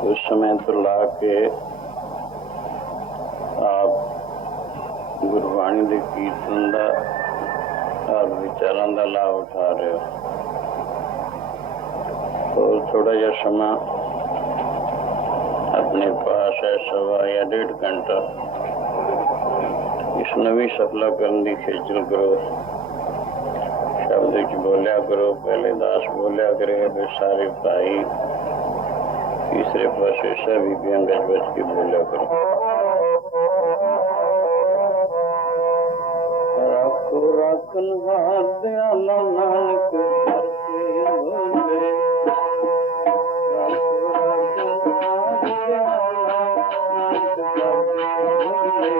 कुछ समय तो ला के आप गुरबाणी के कीर्तन का और विचारों का लाभ उठा रहे हो। और थोड़ा जा समा अपने पास है, सवा या 1.5 घंटा इस नवी सफला करने की खेचल करो। शब्द बोलिया करो, पहले दास बोलिया करे, फिर सारे भाई, तीसरे पासे सभी गज बज के बोलिया करो। रखो रखन हाथ दयाला नानक करके बोले, रखो रखन हाथ दयाला नानक करके बोले।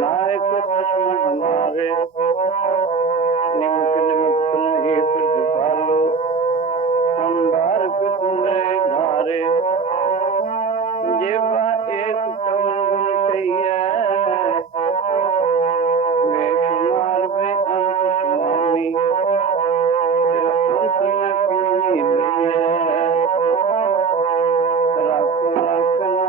नायक दुश्मन हमारे निमक निमक तुम ही प्रतिपालो हम बार पे तुम्हारे धारे जेबा एक कौन चाहिए बेशुमार में अंश स्वामी अंश में किन्हीं नहीं राखो राखना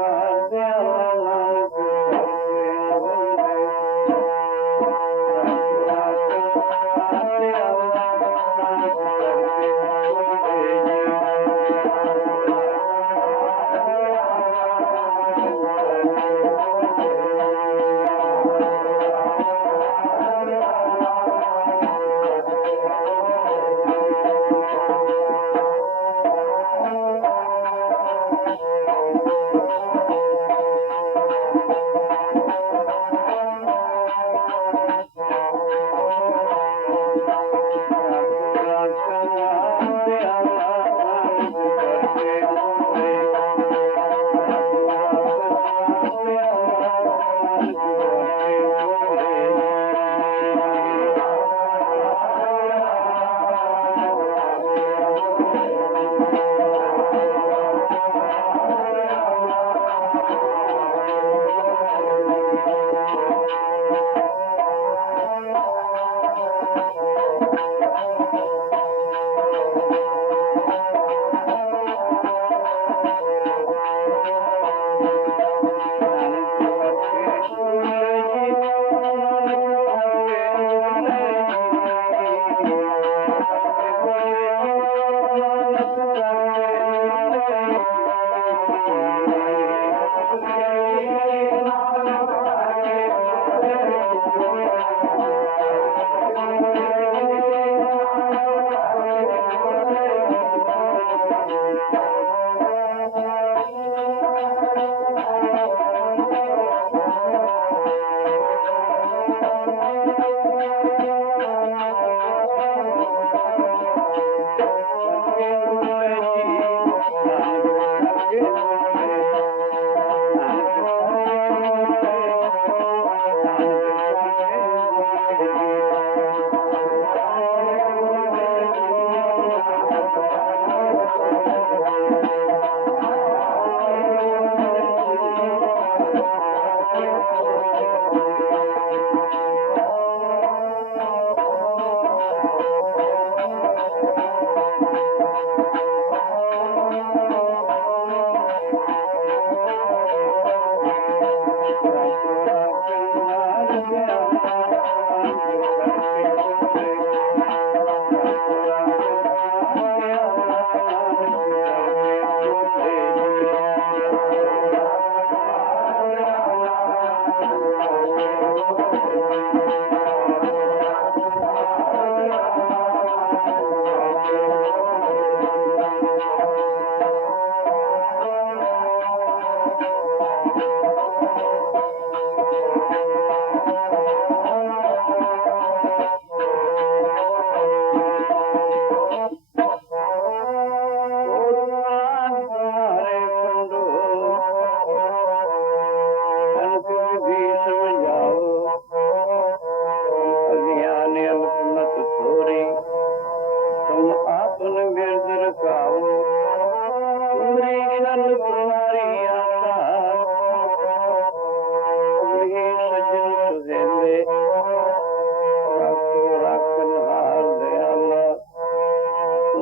दयाला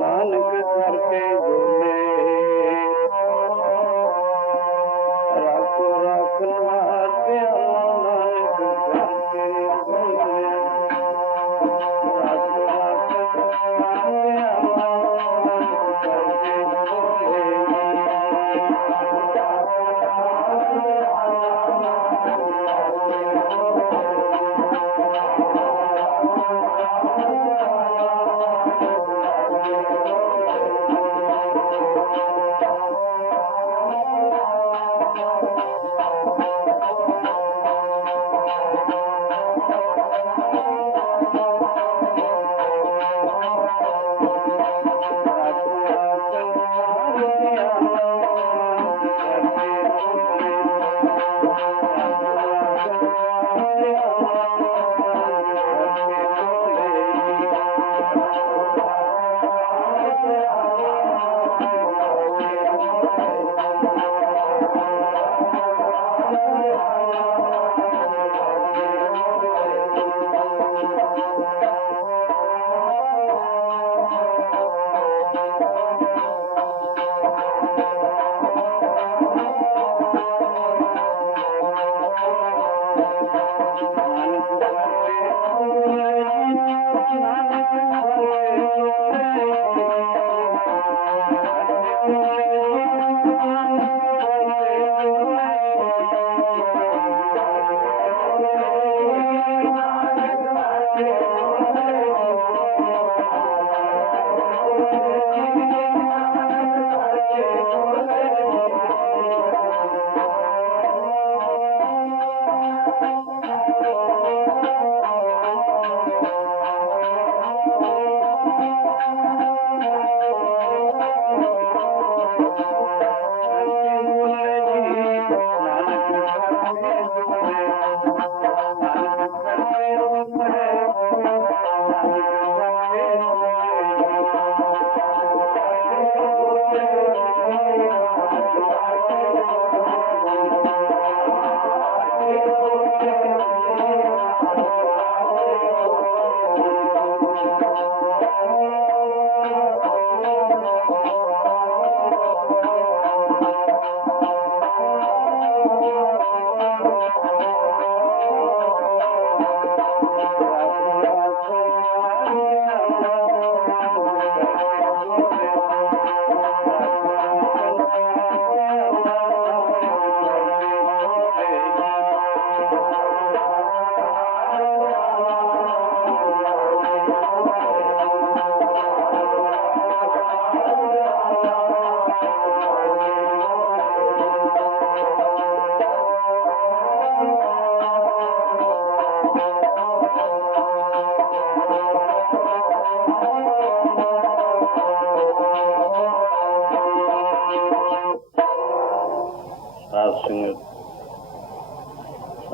नानक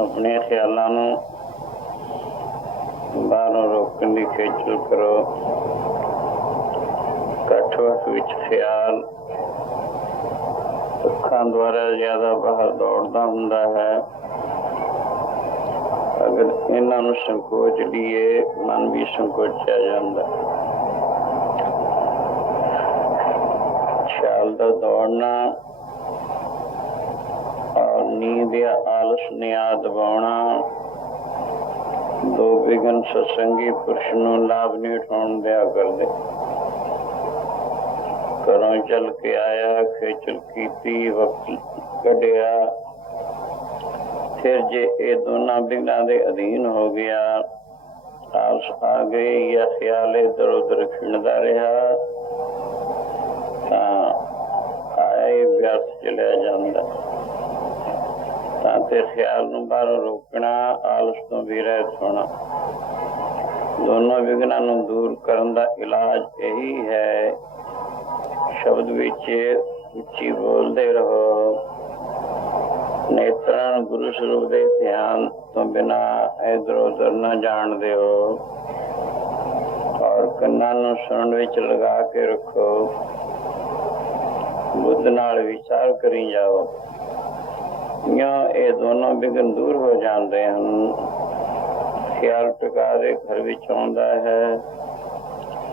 अपने ख्यालों ਨੂੰ ਬਾਹਰੋਂ ਰੋਕਣ ਦੀ ਖੇਚਲ ਕਰੋ। ਘੱਟ ਵਕਤ ਵਿੱਚ ਖਿਆਲ ਅੱਖਾਂ ਦੁਆਰਾ ਜ਼ਿਆਦਾ ਬਾਹਰ ਦੌੜਦਾ ਹੁੰਦਾ ਹੈ। ਅਗਰ ਇਹਨਾਂ ਨੂੰ ਸੰਕੋਚ ਲਈਏ ਮਨ ਵੀ ਸੰਕੋਚਿਆ ਜਾਂਦਾ। ਖਿਆਲ ਦਾ ਦੌੜਨਾ और नींद या आलस ने दबाना दो विघन सत्संगी पुरुष ਨੂੰ लाभ नहीं उठाउण दिया करते। घरों चल के आया, खेचल कीती, वक्त कढ़िया, फिर जे ये दोनों विघ्नां दे अधीन हो गया, आलस आ गई या ख्याल इधर उधर खिंडदा रहा आया ही व्यर्थ चलिया जांदा। ਤੇ ਖਿਆਲ ਨੂੰ ਬਾਹਰੋਂ ਰੋਕਣਾ, ਆਲਸ ਤੋਂ ਵੀ ਰਹਿਤ ਹੋਣਾ, ਦੋਨੋਂ ਵਿਘਨਾਂ ਨੂੰ ਦੂਰ ਕਰਨ ਦਾ ਇਲਾਜ ਇਹੀ ਹੈ। ਸ਼ਬਦ ਵਿੱਚ ਉੱਚੀ ਬੋਲਦੇ ਰਹੋ। ਨੇਤਰਾਂ ਨੂੰ ਗੁਰੂ ਸਰੂਪ ਦੇ ਧਿਆਨ ਤੋਂ ਬਿਨਾ ਇਧਰ ਉਧਰ ਨਾ ਜਾਣ ਦਿਓ ਔਰ ਕੰਨਾਂ ਨੂੰ ਸੁਣਨ ਵਿੱਚ ਲਗਾ ਕੇ ਰੱਖੋ। ਬੁੱਧ ਨਾਲ ਵਿਚਾਰ ਕਰੀ ਜਾਓ। ਇਹ ਦੋਨੋਂ ਵਿਘਨ ਦੂਰ ਹੋ ਜਾਂਦੇ ਹਨ। ਖਿਆਲ ਟਿਕਾ ਦੇ ਘਰ ਵਿੱਚ ਆਉਂਦਾ ਹੈ।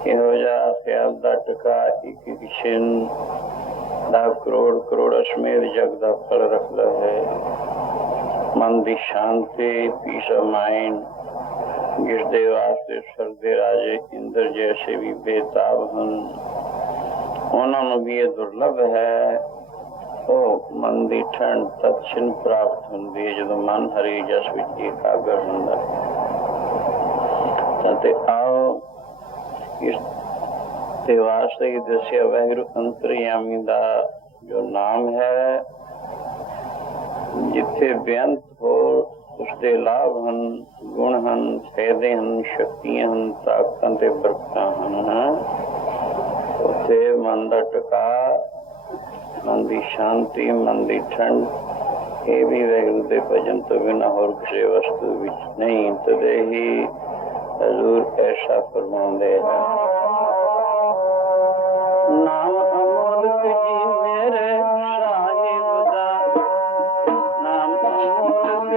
ਇਹੋ ਜਿਹਾ ਖਿਆਲ ਦਾ ਟਿਕਾ ਇੱਕ ਕਿਸ਼ਨ ਦਾ ਕਰੋੜ ਅਸ਼ਮੇਧ ਜਗ ਦਾ ਫਲ ਰੱਖਦਾ ਹੈ। ਮਨ ਦੀ ਸ਼ਾਂਤੀ, ਪੀਸ ਆਫ ਮਾਈਂਡ, ਜਿਸ ਦੇ ਵਾਸਤੇ ਸਵਰਗ ਦੇ ਰਾਜੇ ਇੰਦਰ ਜੈਸੇ ਵੀ ਬੇਤਾਬ ਹਨ, ਉਹਨਾਂ ਨੂੰ ਵੀ ਇਹ ਦੁਰਲਭ ਹੈ। ਉਹ ਮਨ ਦੀ ਠੰਡ ਤਤਛਿਣ ਪ੍ਰਾਪਤ ਹੁੰਦੀ ਹੈ ਜਦੋਂ ਮਨ ਹਰੀ ਜਸ ਵਿੱਚ ਇਕਾਗਰ ਹੁੰਦਾ ਹੈ। ਤੇ ਆਓ ਇਸ ਦੇ ਵਾਸਤੇ ਹੀ ਦੱਸਿਆ ਵਾਹਿਗੁਰੂ ਅੰਤਰਯਾਮੀ ਦਾ ਜੋ ਨਾਮ ਹੈ, ਜਿੱਥੇ ਬੇਅੰਤ ਹੋ ਉਸਦੇ ਲਾਭ ਹਨ, ਗੁਣ ਹਨ, ਫਾਇਦੇ ਹਨ, ਸ਼ਕਤੀਆਂ ਹਨ, ਤਾਕਤਾਂ ਤੇ ਬਰਕਤਾਂ ਹਨ। ਉੱਥੇ ਮਨ ਦਾ ਟਿਕਾ, ਮਨ ਦੀ ਸ਼ਾਂਤੀ, ਮਨ ਦੀ ਠੰਡ, ਇਹ ਵੀ ਵਾਹਿਗੁਰੂ ਦੇ ਭਜਨ ਤੋਂ ਬਿਨਾਂ ਹੋਰ ਕਿਸੇ ਵਸਤੂ ਵਿੱਚ ਨਹੀਂ। ਤਦੇ ਹੀ ਹਜ਼ੂਰ ਐਸਾ ਫਰਮਾਉਂਦੇ ਹਨ। ਨਾਮ ਅਮੋਲਕ ਜੀ ਮੇਰੇ ਸਾਹਿਬ ਦਾ, ਨਾਮ ਅਮੋਲਕ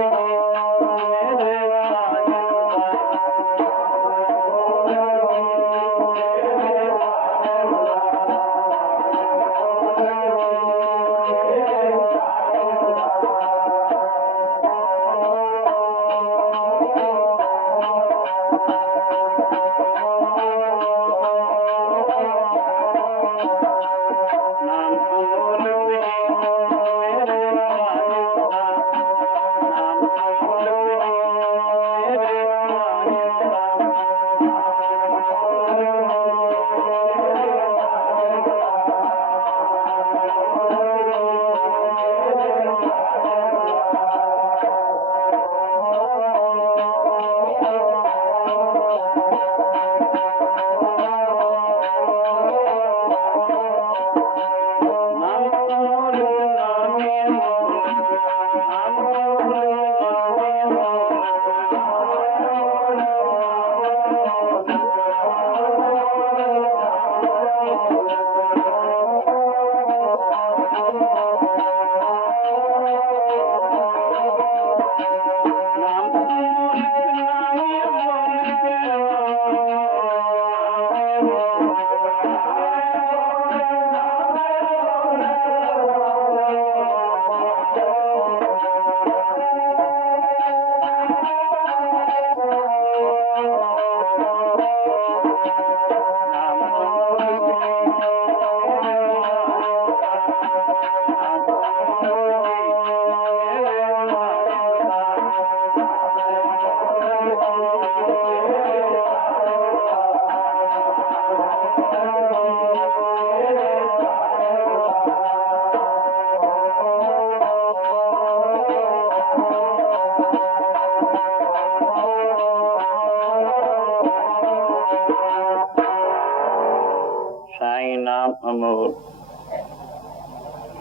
अमोल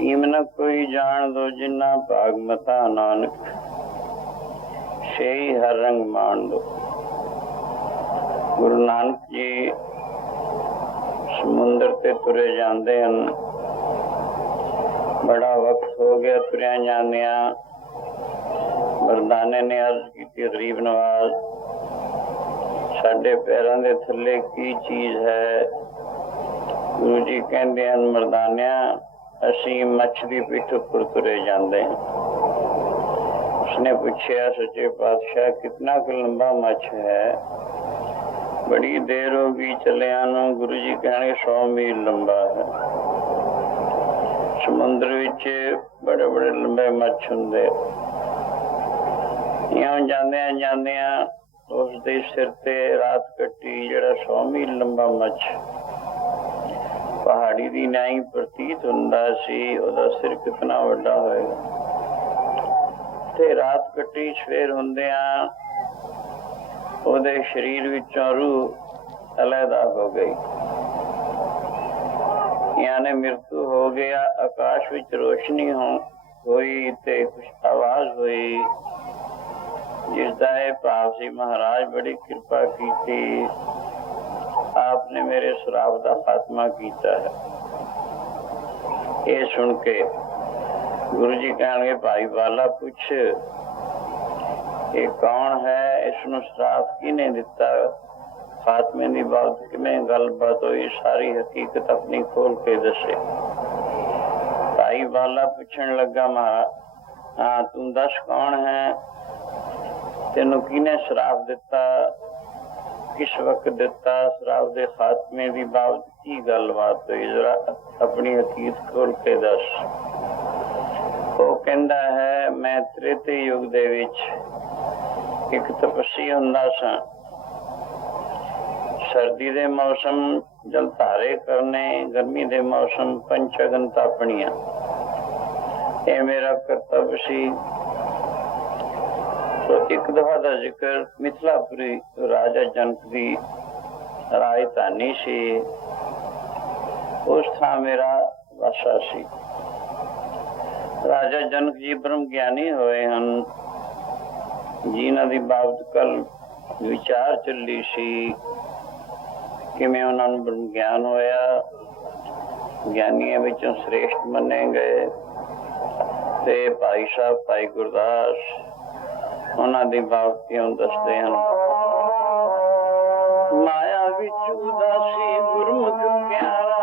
ईम न कोई जान दो जिन्ना भाग मता नानक से ही हर रंग मान दो। गुरु नानक जी समुंदर ते तुरे जाते हैं। बड़ा वक्त हो गया तुरिया जांदिया। मरदाने ने अर्ज की गरीब नवाज साडे पैरों के थले की चीज है। गुरु जी कहते हैं मरदानिया असी मच्छ की पिठ उपर तुरे जाते हैं। उसने पूछा सच्चे पातशाह कितना क लंबा मच्छ है। बड़ी देर होगी चलिया। गुरु जी कहने 100 मील लंबा है। समुद्र विच बड़े बड़े लंबे मच्छ होंदे। इउं जांदियां जांदियां उसदे सिर ते रात कट्टी जिहड़ा 100 मील लंबा मच्छ पहाड़ी दी नाई प्रतीत हुंदा सी। ओदा सिर कितना वड्डा होएगा। ते रात कट्टी सवेर हुंदियां ओदे शरीर विचों रूह अलहदा हो गई। यानी मृत्यु हो गया। आकाश विच रोशनी हुई ते कुछ आवाज हुई जिसदा यह भाव सी महाराज बड़ी कृपा की थी। आपने मेरे श्राप का खात्मा किया है। ये सुन के गुरु जी कहेंगे भाई वाला पूछ ये कौन है। इसनु श्राप किने दिता। खात्मे की बात किमें गलबात हुई। सारी हकीकत अपनी खोल के दसे। भाई वाला पूछन लगा महाराज हाँ तू दस कौन है। तेनू किने श्राप दिता। किस वक्त दिता। श्राप दे खात्मे की बात की गलबात हुई। जरा अपनी हकीकत खोल के दस। वो कहता है मैं त्रेते युग दे विच एक तपस्वी हुंदा सा। सर्दी दे मौसम जल धारे करने गर्मी दे मौसम पंचगन तापणियां ये मेरा कर्तव्य सी। तो एक दफा का जिक्र मिथिलापुरी राजा जनक की राजधानी सी। उस था मेरा वासा सी। राजा जनक जी ब्रह्म ज्ञानी होए हन। जिन्हां दी बाबत कल विचार चली सी किवें उन्हां नूं ब्रह्म ज्ञान होया। ज्ञानियां विचों श्रेष्ठ मने गए ते भाई साहब भाई गुरदास उन्हां दी बाबत क्यों दसदे हन। माया विच उदासी गुरमुख प्यारा।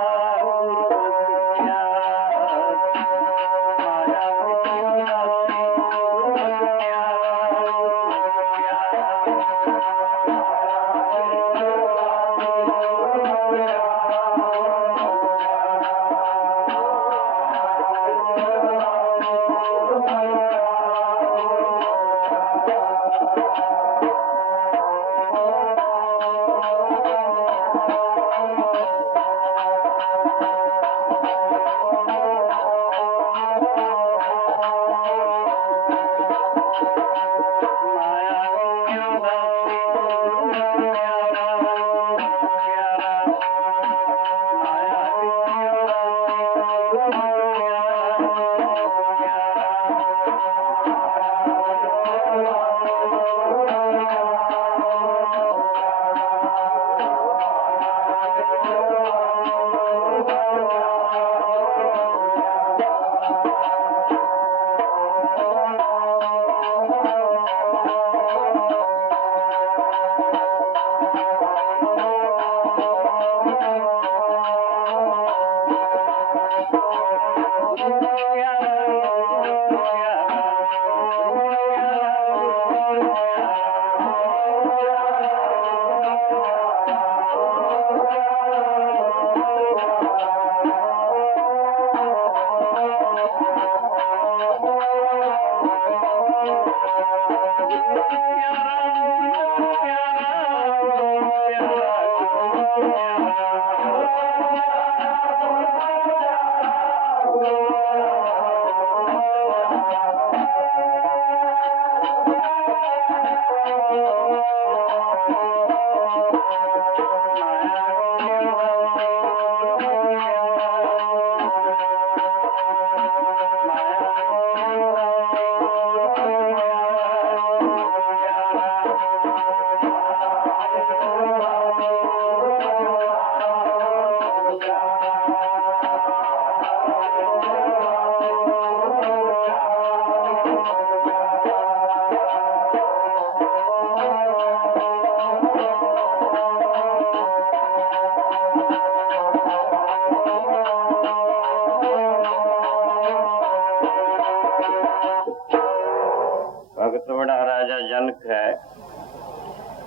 ਭਗਤ ਬੜਾ ਰਾਜਾ ਜਨਕ ਹੈ,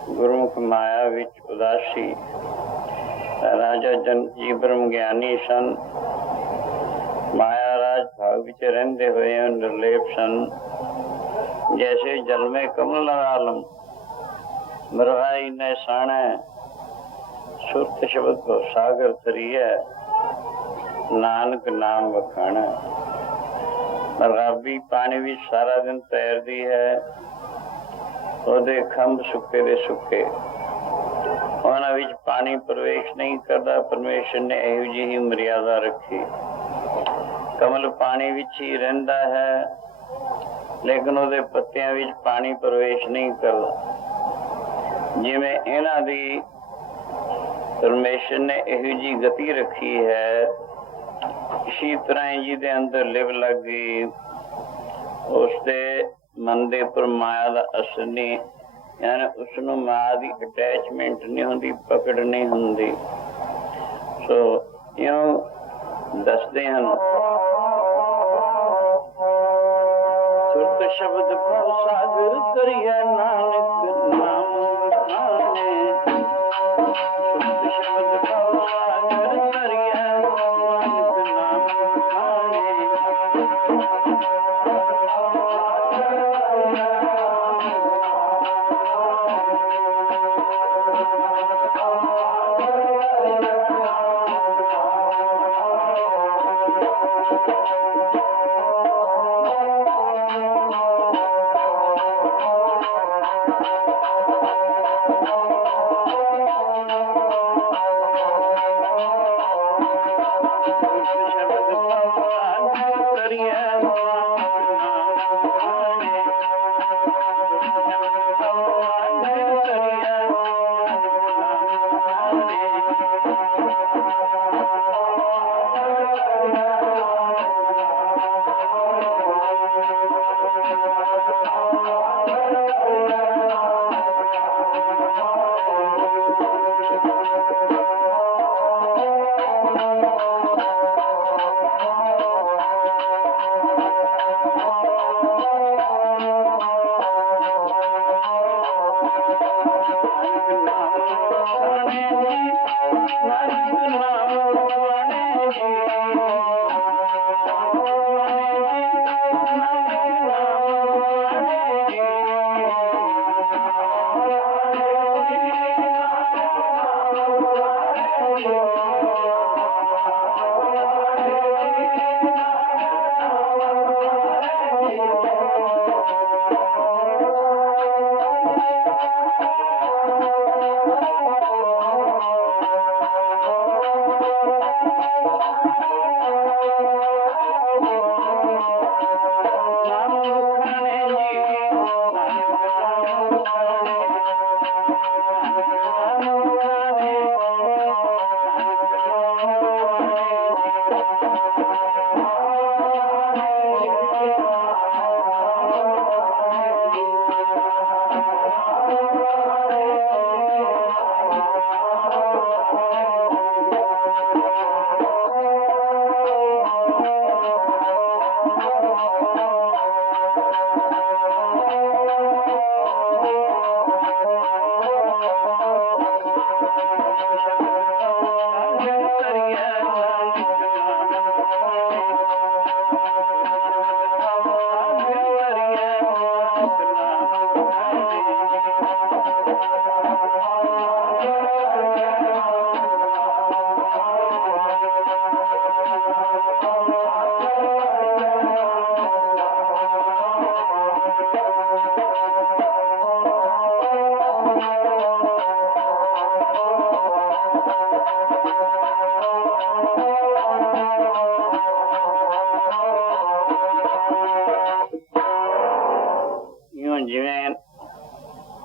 ਗੁਰਮੁਖ ਮਾਇਆ ਵਿੱਚ ਉਦਾਸੀ। ਰਾਜਾ ਜਨਕ ਜੀ ਬ੍ਰਹਮ ਗਿਆਨੀ ਸਨ, ਮਾਇਆ ਰਾਜ ਭਾਗ ਵਿੱਚ ਰਹਿੰਦੇ ਹੋਏ ਨਿਰਲੇਪ ਸਨ। ਜੈਸੇ ਜਲ में कमल आलम मरवाई न साणै, सुरत शब्द को सागर तरिए, नानक नाम वखाणै। ਮਰਗਾਬੀ ਪਾਣੀ ਵਿੱਚ ਸਾਰਾ ਦਿਨ ਤੈਰਦੀ ਹੈ, ਉਹਦੇ ਖੰਭ ਸੁੱਕੇ ਦੇ ਸੁੱਕੇ, ਉਹਨਾਂ ਵਿੱਚ ਪਾਣੀ ਪ੍ਰਵੇਸ਼ ਨਹੀਂ ਕਰਦਾ। ਪਰਮੇਸ਼ਰ ਨੇ ਇਹੋ ਜਿਹੀ ਮਰਿਆਦਾ ਰੱਖੀ। ਕਮਲ ਪਾਣੀ ਵਿੱਚ ਹੀ ਰਹਿੰਦਾ ਹੈ, ਲੇਕਿਨ ਉਹਦੇ ਪੱਤਿਆਂ ਵਿੱਚ ਪਾਣੀ ਪ੍ਰਵੇਸ਼ ਨਹੀਂ ਕਰਦਾ। ਜਿਵੇਂ ਇਹਨਾਂ ਦੀ ਪਰਮੇਸ਼ਰ ਨੇ ਇਹੋ ਜਿਹੀ ਗਤੀ ਰੱਖੀ ਹੈ, ਇਸੀ ਤਰ੍ਹਾਂ ਹੀ ਜਿਹਦੇ ਅੰਦਰ ਲਿਵ ਲੱਗ ਗਈ, ਉਸਦੇ ਮਨ ਦੇ ਉੱਪਰ ਮਾਇਆ ਦਾ ਅਸਰ ਨਹੀਂ, ਯਾਨੀ ਉਸਨੂੰ ਮਾਇਆ ਦੀ ਅਟੈਚਮੈਂਟ ਨਹੀਂ ਹੁੰਦੀ, ਪਕੜ ਨਹੀਂ ਹੁੰਦੀ। ਸੋ ਇਉਂ ਦੱਸਦੇ ਹਨ, ਸੁਰਤ ਸ਼ਬਦ ਭਵ ਸਾਗਰ ਤਰਿਐ, ਨਾਨਕ ਨਾਮ ਵਖਾਣੈ। ਸੁਰਤ ਸ਼ਬਦ ਭਵ ਸਾਗਰ ਤਰਿਐ, ਨਾਨਕ ਨਾਮ ਵਖਾਣੈ।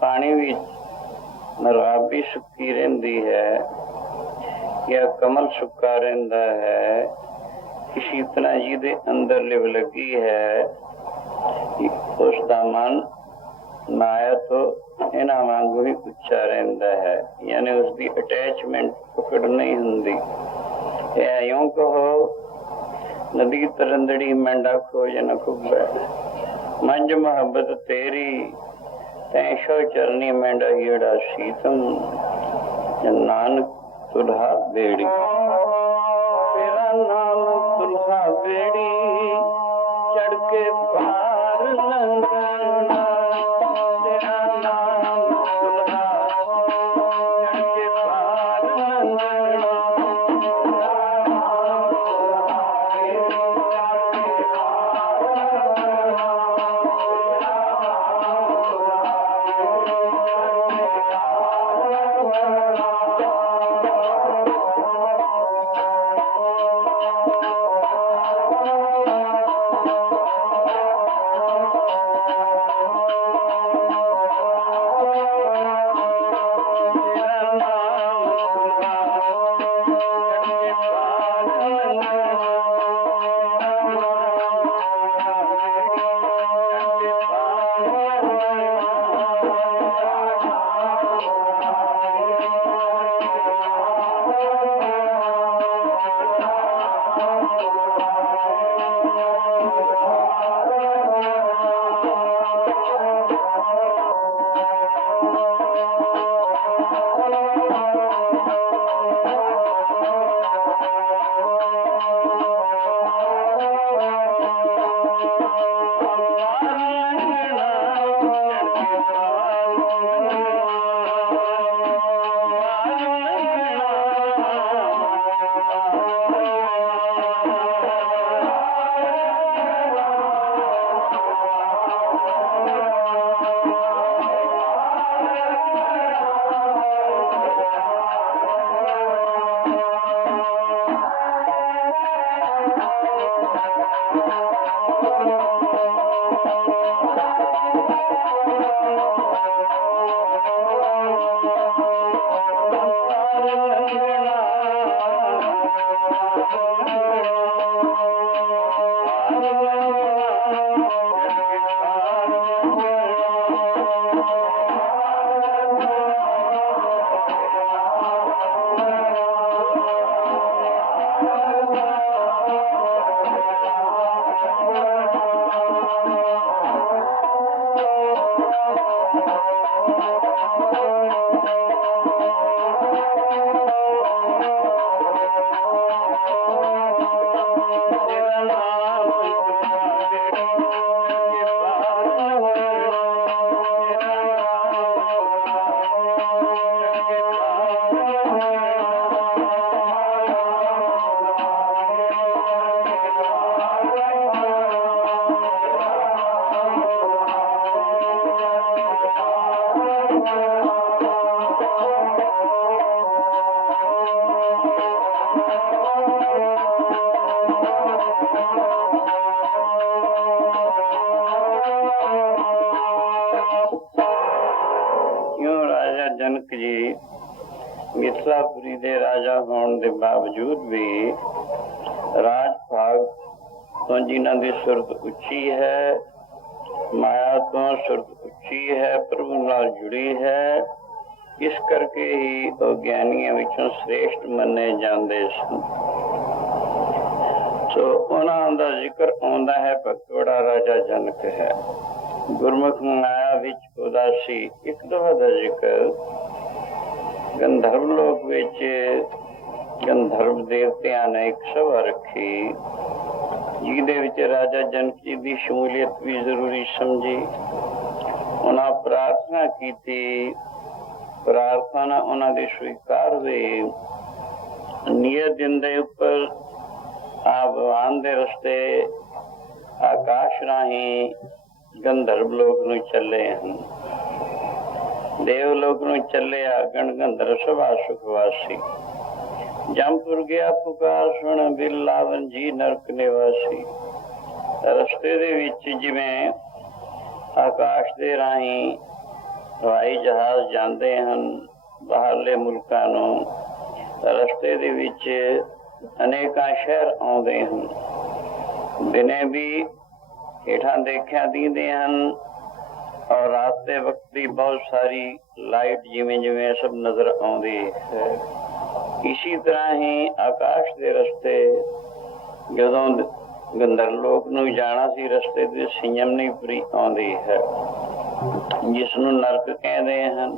पानी विच मरगाबी सुक्की रहिंदी है या कमल सुक्का रहिंदा है, किसी तरह जिहदे अंदर लिव लगी है, उसका मन माया तो इन्हां वांगू ही उच्चा रहिंदा है, यानी उसकी अटैचमेंट पकड़ नहीं हुंदी। या यूं कहो नदी तरंदड़ी मेंढा खोज न खुब्बे, मंज मोहब्बत तेरी तैं शो चरनी मेंढा हीड़ा सीतम, नानक तुल्हा बेड़ी। तेरा नाम तुल्हा बेड़ी, चढ़ के पार लंघना। तेरा नाम तुल्हा, चढ़ के पार लंघना। मिथिलापुरी दे राजा होने के बावजूद भी राज भाग तो जिन्हां दी सुरत उच्ची है, माया तो सुरत उच्ची है, प्रभु नाल जुड़ी है, इस करके ही वो ज्ञानियों विचों श्रेष्ठ मन्ने जाते सन। तो उन्हां दा जिक्र आउंदा है, भगतोड़ा राजा जनक है। गुरमुख माया विच उदासी एक दफा दा जिक्र गंधर्व लोक विच गंधर्व देवतियां ने एक सभा रखी, जिहदे विच राजा जनक जी की शमूलियत भी जरूरी समझी। उन्हां प्रार्थना की, प्रार्थना उन्हां दी स्वीकार हुई। नियत दिन दे उपर आप भगवान दे रस्ते आकाश राही गंधर्व लोक नूं चले हैं, देवलोक नूं चले आ गण गंधर्व सभा सुखवासी। जमपुर गया पुकार सुन बिल लावन जी नरक निवासी। रस्ते दे विच जिवें आकाश दे राही ਹਵਾਈ ਜਹਾਜ਼ ਜਾਂਦੇ ਹਨ ਬਾਹਰਲੇ ਮੁਲਕਾਂ ਨੂੰ। ਰਸਤੇ ਦੇ ਵਿੱਚ ਅਨੇਕਾਂ ਸ਼ਹਿਰ ਆਉਂਦੇ ਹਨ। ਦਿਨੇ ਵੀ ਹੇਠਾਂ ਦੇਖਿਆ ਦੀਂਦੇ ਹਨ ਔਰ ਰਾਤ ਦੇ ਵਕਤ ਵੀ ਬਹੁਤ ਸਾਰੀ ਲਾਈਟ ਜਿਵੇਂ ਜਿਵੇਂ ਸਭ ਨਜ਼ਰ ਆਉਂਦੀ ਹੈ। ਇਸੀ ਤਰ੍ਹਾਂ ਹੀ ਆਕਾਸ਼ ਦੇ ਰਸਤੇ ਜਦੋਂ ਗੰਧਰਲੋਕ ਨੂੰ ਜਾਣਾ ਸੀ, ਰਸਤੇ ਦੀ ਸੰਯਮਨੀਪੁਰੀ ਆਉਂਦੀ ਹੈ ਜਿਸ ਨੂੰ ਨਰਕ ਕਹਿੰਦੇ ਹਨ।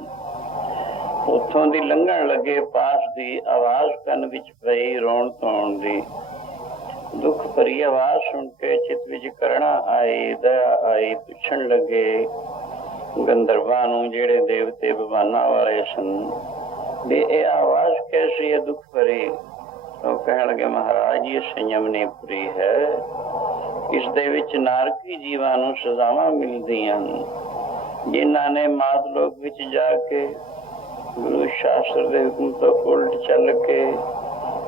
ਉੱਥੋਂ ਦੀ ਲੰਘਣ ਲੱਗੇ ਪਾਸ ਦੀ ਆਵਾਜ਼ ਕੰਨ ਵਿੱਚ ਪਈ ਰੋਣ ਧੋਣ ਦੀ। ਦੁੱਖ ਭਰੀ ਆਵਾਜ਼ ਸੁਣ ਕੇ ਚਿੱਤ ਵਿੱਚ ਕਰੁਣਾ ਆਈ, ਦਇਆ ਆਈ। ਪੁੱਛਣ ਲੱਗੇ ਗੰਧਰਵਾਂ ਨੂੰ ਜਿਹੜੇ ਦੇਵਤੇ ਭਗਵਾਨਾਂ ਵਾਲੇ ਸਨ ਵੀ ਇਹ ਆਵਾਜ਼ ਕੈਸੀ ਹੈ ਦੁੱਖ ਭਰੀ। ਉਹ ਕਹਿਣ ਲੱਗੇ ਮਹਾਰਾਜ ਇਹ ਸੰਯਮਨੀਪੁਰੀ ਹੈ, ਇਸ ਦੇ ਵਿੱਚ ਨਾਰਕੀ ਜੀਵਾਂ ਨੂੰ ਸਜ਼ਾਵਾਂ ਮਿਲਦੀਆਂ ਹਨ ਜਿਨ੍ਹਾਂ ਨੇ ਮਾਤ ਲੋਕ ਵਿੱਚ ਜਾ ਕੇ ਗੁਰੂ ਸ਼ਾਸਤਰ ਦੇ ਹੁਕਮ ਤੋਂ ਉਲਟ ਚੱਲ ਕੇ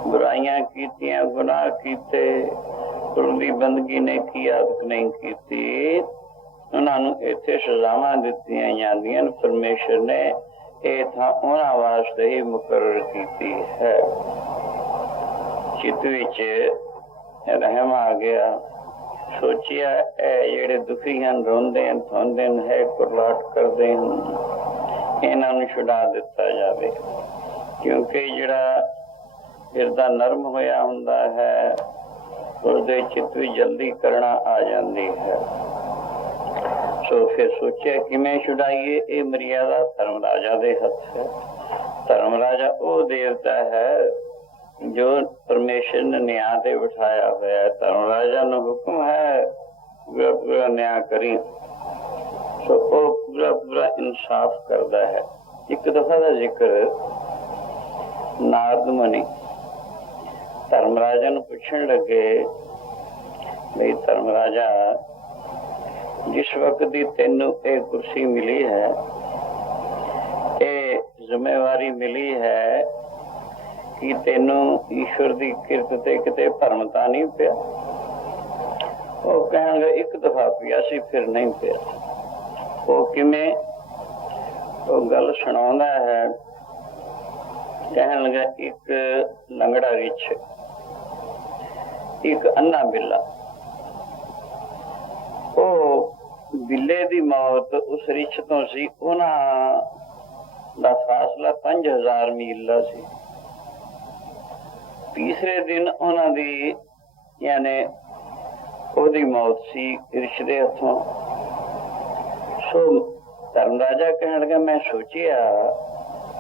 ਬੁਰਾਈਆਂ ਕੀਤੀਆਂ, ਗੁਨਾਹ ਕੀਤੇ, ਗੁਰੂ ਦੀ ਬੰਦਗੀ ਨੇ ਕੀ ਆਦਤ ਨਹੀਂ ਕੀਤੀ, ਉਹਨਾਂ ਨੂੰ ਇੱਥੇ ਸਜ਼ਾਵਾਂ ਦਿੱਤੀਆਂ ਜਾਂਦੀਆਂ। ਪਰਮੇਸ਼ਰ ਨੇ ਇਹ ਥਾਂ ਉਹਨਾਂ ਵਾਸਤੇ ਹੀ ਮੁਕਰਰ ਕੀਤੀ ਹੈ। ਚਿੱਤ ਵਿੱਚ ਰਹਿਮ ਆ ਗਿਆ। ਸੋਚਿਆ ਇਹ ਜਿਹੜੇ ਦੁਖੀ ਹਨ, ਰੋਂਦੇ ਹਨ, ਧੋਂਦੇ ਹਨ, ਹੈ ਕੁਰਲਾਟ ਕਰਦੇ ਹਨ, ਇਹਨਾਂ ਨੂੰ ਛੁਡਾ ਦਿੱਤਾ ਜਾਵੇ। ਕਿਉਂਕਿ ਜਿਹੜਾ ਹਿਰਦਾ ਨਰਮ ਹੋਇਆ ਹੁੰਦਾ ਹੈ ਉਸਦੇ ਚਿੱਤ ਵਿੱਚ ਜਲਦੀ ਕਰਨਾ ਆ ਜਾਂਦੀ ਹੈ। ਸੋ ਫਿਰ ਸੋਚਿਆ ਕਿਵੇਂ ਛੁਡਾਈਏ। ਇਹ ਮਰਿਆਦਾ ਧਰਮ ਰਾਜਾ ਦੇ ਹੱਥ ਹੈ। ਧਰਮ ਰਾਜਾ ਉਹ ਦੇਵਤਾ ਹੈ ਜੋ ਪਰਮੇਸ਼ਰ ਨੇ ਨਿਆਂ ਤੇ ਬਿਠਾਇਆ ਹੋਇਆ ਹੈ। ਧਰਮ ਰਾਜਾ ਨੂੰ ਹੁਕਮ ਹੈ ਪੂਰਾ ਪੂਰਾ ਨਿਆਂ ਕਰੀ। ਸੋ ਉਹ ਪੂਰਾ ਪੂਰਾ ਇਨਸਾਫ ਕਰਦਾ ਹੈ। ਇੱਕ ਦਫਾ ਦਾ ਜ਼ਿਕਰ ਨਾਰਦ ਮੁਨੀ ਧਰਮ ਰਾਜਾ ਨੂੰ ਪੁੱਛਣ ਲੱਗੇ ਬਈ ਧਰਮ ਰਾਜਾ ਜਿਸ ਵਕਤ ਦੀ ਤੈਨੂੰ ਇਹ ਕੁਰਸੀ ਮਿਲੀ ਹੈ, ਇਹ ਜ਼ਿੰਮੇਵਾਰੀ ਮਿਲੀ ਹੈ ਕਿ ਤੈਨੂੰ ਈਸ਼ਵਰ ਦੀ ਕਿਰਤ ਤੇ ਕਿਤੇ ਭਰਮ ਤਾਂ ਨਹੀਂ ਪਿਆ? ਉਹ ਕਹਿਣਗੇ ਇੱਕ ਦਫਾ ਪਿਆ ਸੀ, ਫਿਰ ਨਹੀਂ ਪਿਆ। ਉਹ ਕਿਵੇਂ? ਉਹ ਗੱਲ ਸੁਣਾਉਂਦਾ ਹੈ। ਕਹਿਣ ਲੱਗਾ ਇੱਕ ਲੰਗੜਾ ਰਿੱਛ, ਇੱਕ ਅੰਨਾ ਬਿੱਲਾ। ਉਹ ਬਿੱਲੇ ਦੀ ਮੌਤ ਉਸ ਰਿੱਛ ਤੋਂ ਸੀ। ਉਹਨਾਂ ਦਾ ਫਾਸਲਾ 5000 ਮੀਲ ਦਾ ਸੀ। ਤੀਸਰੇ ਦਿਨ ਉਹਨਾਂ ਦੀ ਯਾਨੀ ਉਹਦੀ ਮੌਤ ਸੀ ਰਿੱਛ ਦੇ ਹੱਥੋਂ। ਸੋ ਧਰਮ ਰਾਜਾ ਕਹਿਣ ਲੱਗਾ ਮੈਂ ਸੋਚਿਆ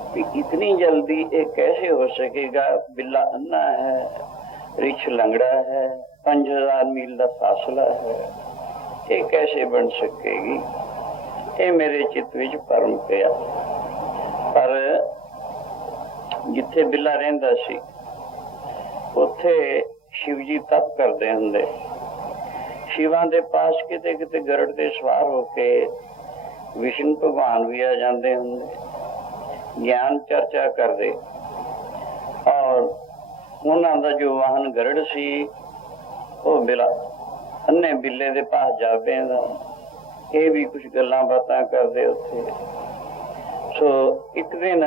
कि इतनी जल्दी ये कैसे हो सकेगा? बिल्ला अन्ना है, रिछ लंगड़ा है, 5000 मील का फासला है, ये कैसे बन सकेगी? ये मेरे चित्त विच भरम पिया। पर जिथे बिल्ला रहिंदा सी उत्थे शिव जी तप करते हुंदे। शिवां दे पास किते किते गरुड़ ते सवार होके विष्णु भगवान भी आ जाते होंगे, ज्ञान चर्चा करते। और उन्हों का जो वाहन गरुड़ सी वो बिला अन्ने बिल्ले दे पास जा पैंदा, ये भी कुछ गल्लां बातां करते उत्थे। सो एक दिन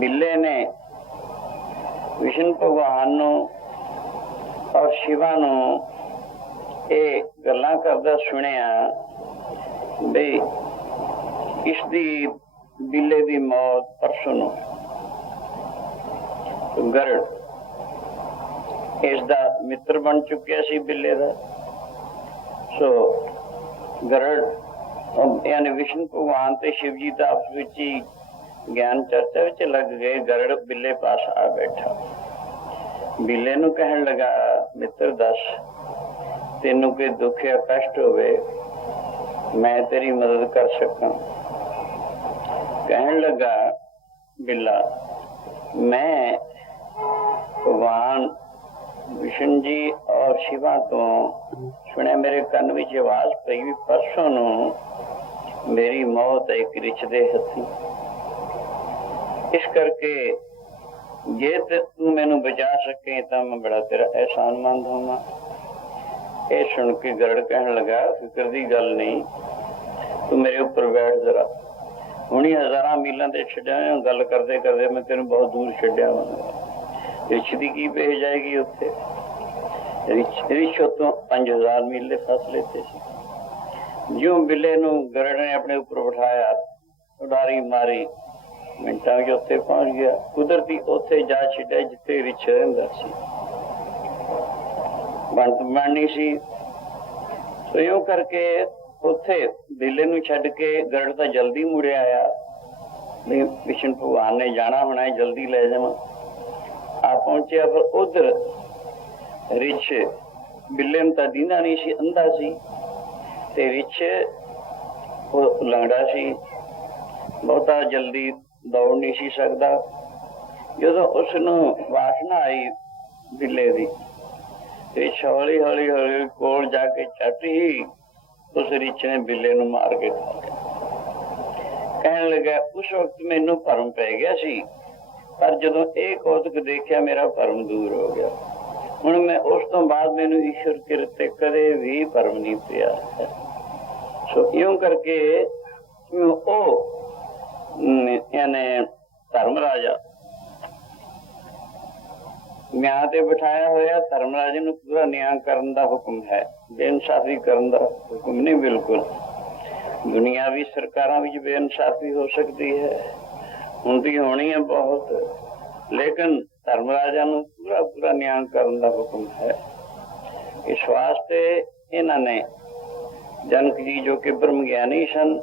बिल्ले ने विष्णु भगवान नूं और शिवा नूं ये गल्लां करदा सुनिया बई इसदी बिल्ले दी मौत परसों नूं, गरुड़ इसदा मित्र बन चुकिया सी बिल्ले दा। सो गरुड़ यानी विष्णु भगवान ते शिव जी दा आपस विच ही ज्ञान चर्चा विच लग गए। गरुड़ बिल्ले पास आ बैठा, बिल्ले नूं कहण लगा मित्र दस तेनू कोई दुख या कष्ट होवे मैं तेरी मदद कर सकां। कहने लगा बिल्ला मैं भगवान विष्णु जी और शिवा तो सुने मेरे कन विच आवाज पई भी परसों नूं मेरी मौत एक रिछ दे हथी। इस करके जे तू मैनू बचा सके तो मैं बड़ा तेरा एहसानमंद होवां। ये सुन के गरुड़ कहने लगा फिक्र दी गल नहीं, तू मेरे ऊपर बैठ जरा। हुणी 1000 मीलों से छड्या, गल करते करते मैं तेन बहुत दूर छड्या वा। रिछ की भेज जाएगी उत्थे? रिछ उतों 5000 मील के फासले से सी। ज्यों बिल्ले नूं गरड़ ने अपने ऊपर बिठाया, उडारी मारी, मिनटां विच उत्थे पहुंच गया। कुदरती उत्थे जा छिड्या जिथे रिछ रहिंदा सी। बननी सी। सो इउं करके उत्थे बिल्ले नूं छड्ड के गरड़ तां जल्दी मुड़े आया, नहीं विष्णु भगवान ने जाना होना है, जल्दी ले जावां। आ पहुंचिया, पर उधर रिछ बिल्ले नूं तां दींदा नहीं सी, अंधा सी, ते रिछ लंगड़ा सी, बहुता जल्दी दौड़ नहीं सी सकदा। जदों उसनूं वासना आई बिल्ले दी, रिछ हौली हौली हौली कोल जाके झट ही उस रिछ ने बिल्ले नूं मार के खा लिया। कहण लगा, उस वक्त मैनूं भरम पै गया सी, पर जदों ये कौतुक देखिया मेरा भरम दूर हो गया। हुण मैं उस तो बाद मैनूं ईश्वर किरते कदे भी भरम नहीं पिया है। सो इउं करके यानी धर्म राजा न्याय ते बिठाया होया, धर्मराजे नूं पूरा न्याय करन दा हुक्म है, बेइंसाफी करन दा हुक्म नहीं। बिल्कुल दुनियावी सरकारां विच बेइंसाफी हो सकती है, हुंदी होनी है बहुत, लेकिन धर्मराजा नूं पूरा पूरा न्याय करन दा हुक्म है। इस वास्ते इन्हां ने जनक जी जो कि ब्रह्म ज्ञानी सन,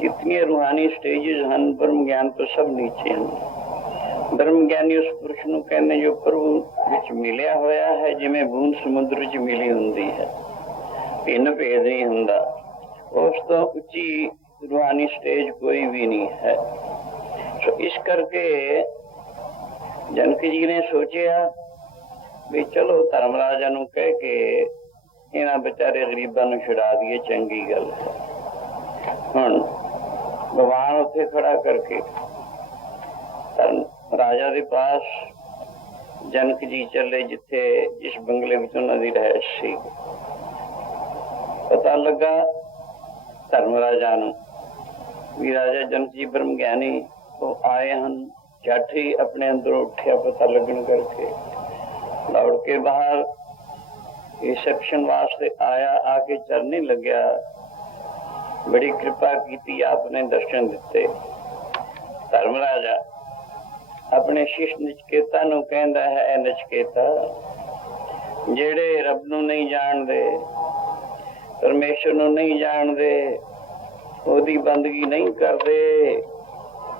जितनी रूहानी स्टेजेस हैं ब्रह्म ज्ञान तो सब नीचे हैं। ब्रह्म ज्ञानी उस पुरुष नूं कहने जो प्रभु विच मिलिया होया है, जिवें बूंद समुद्र विच मिली हुंदी है, भिन्न भेद नहीं हुंदा। उस तो उच्ची रूहानी स्टेज कोई भी नहीं है। सो इस करके जनक जी ने सोचिया भी चलो धर्मराजा नूं कह के इन्हां बेचारे गरीबां नूं छुड़ा दिए, चंगी गल है। हुण भगवान उत्थे खड़ा करके राजा के पास जनक जी चले, जिथे जिस बंगले में उन्हां दी रहाइश सी। पता लगा धर्मराजा नूं भी राजा जनक जी ब्रह्म ज्ञानी तो आए हैं। झट ही अपने अंदरों उठिया, पता लगन करके दौड़ के बाहर रिसेप्शन वास्ते आया, आके चरने लग्या। बड़ी कृपा की, आपने दर्शन दिते। धर्मराजा अपने शिष्य नचकेता नूं कहंदा है, नचकेता जेड़े रब नूं नहीं जानदे, परमेश्वर नूं नहीं जानदे, ओदी बंदगी नहीं करदे,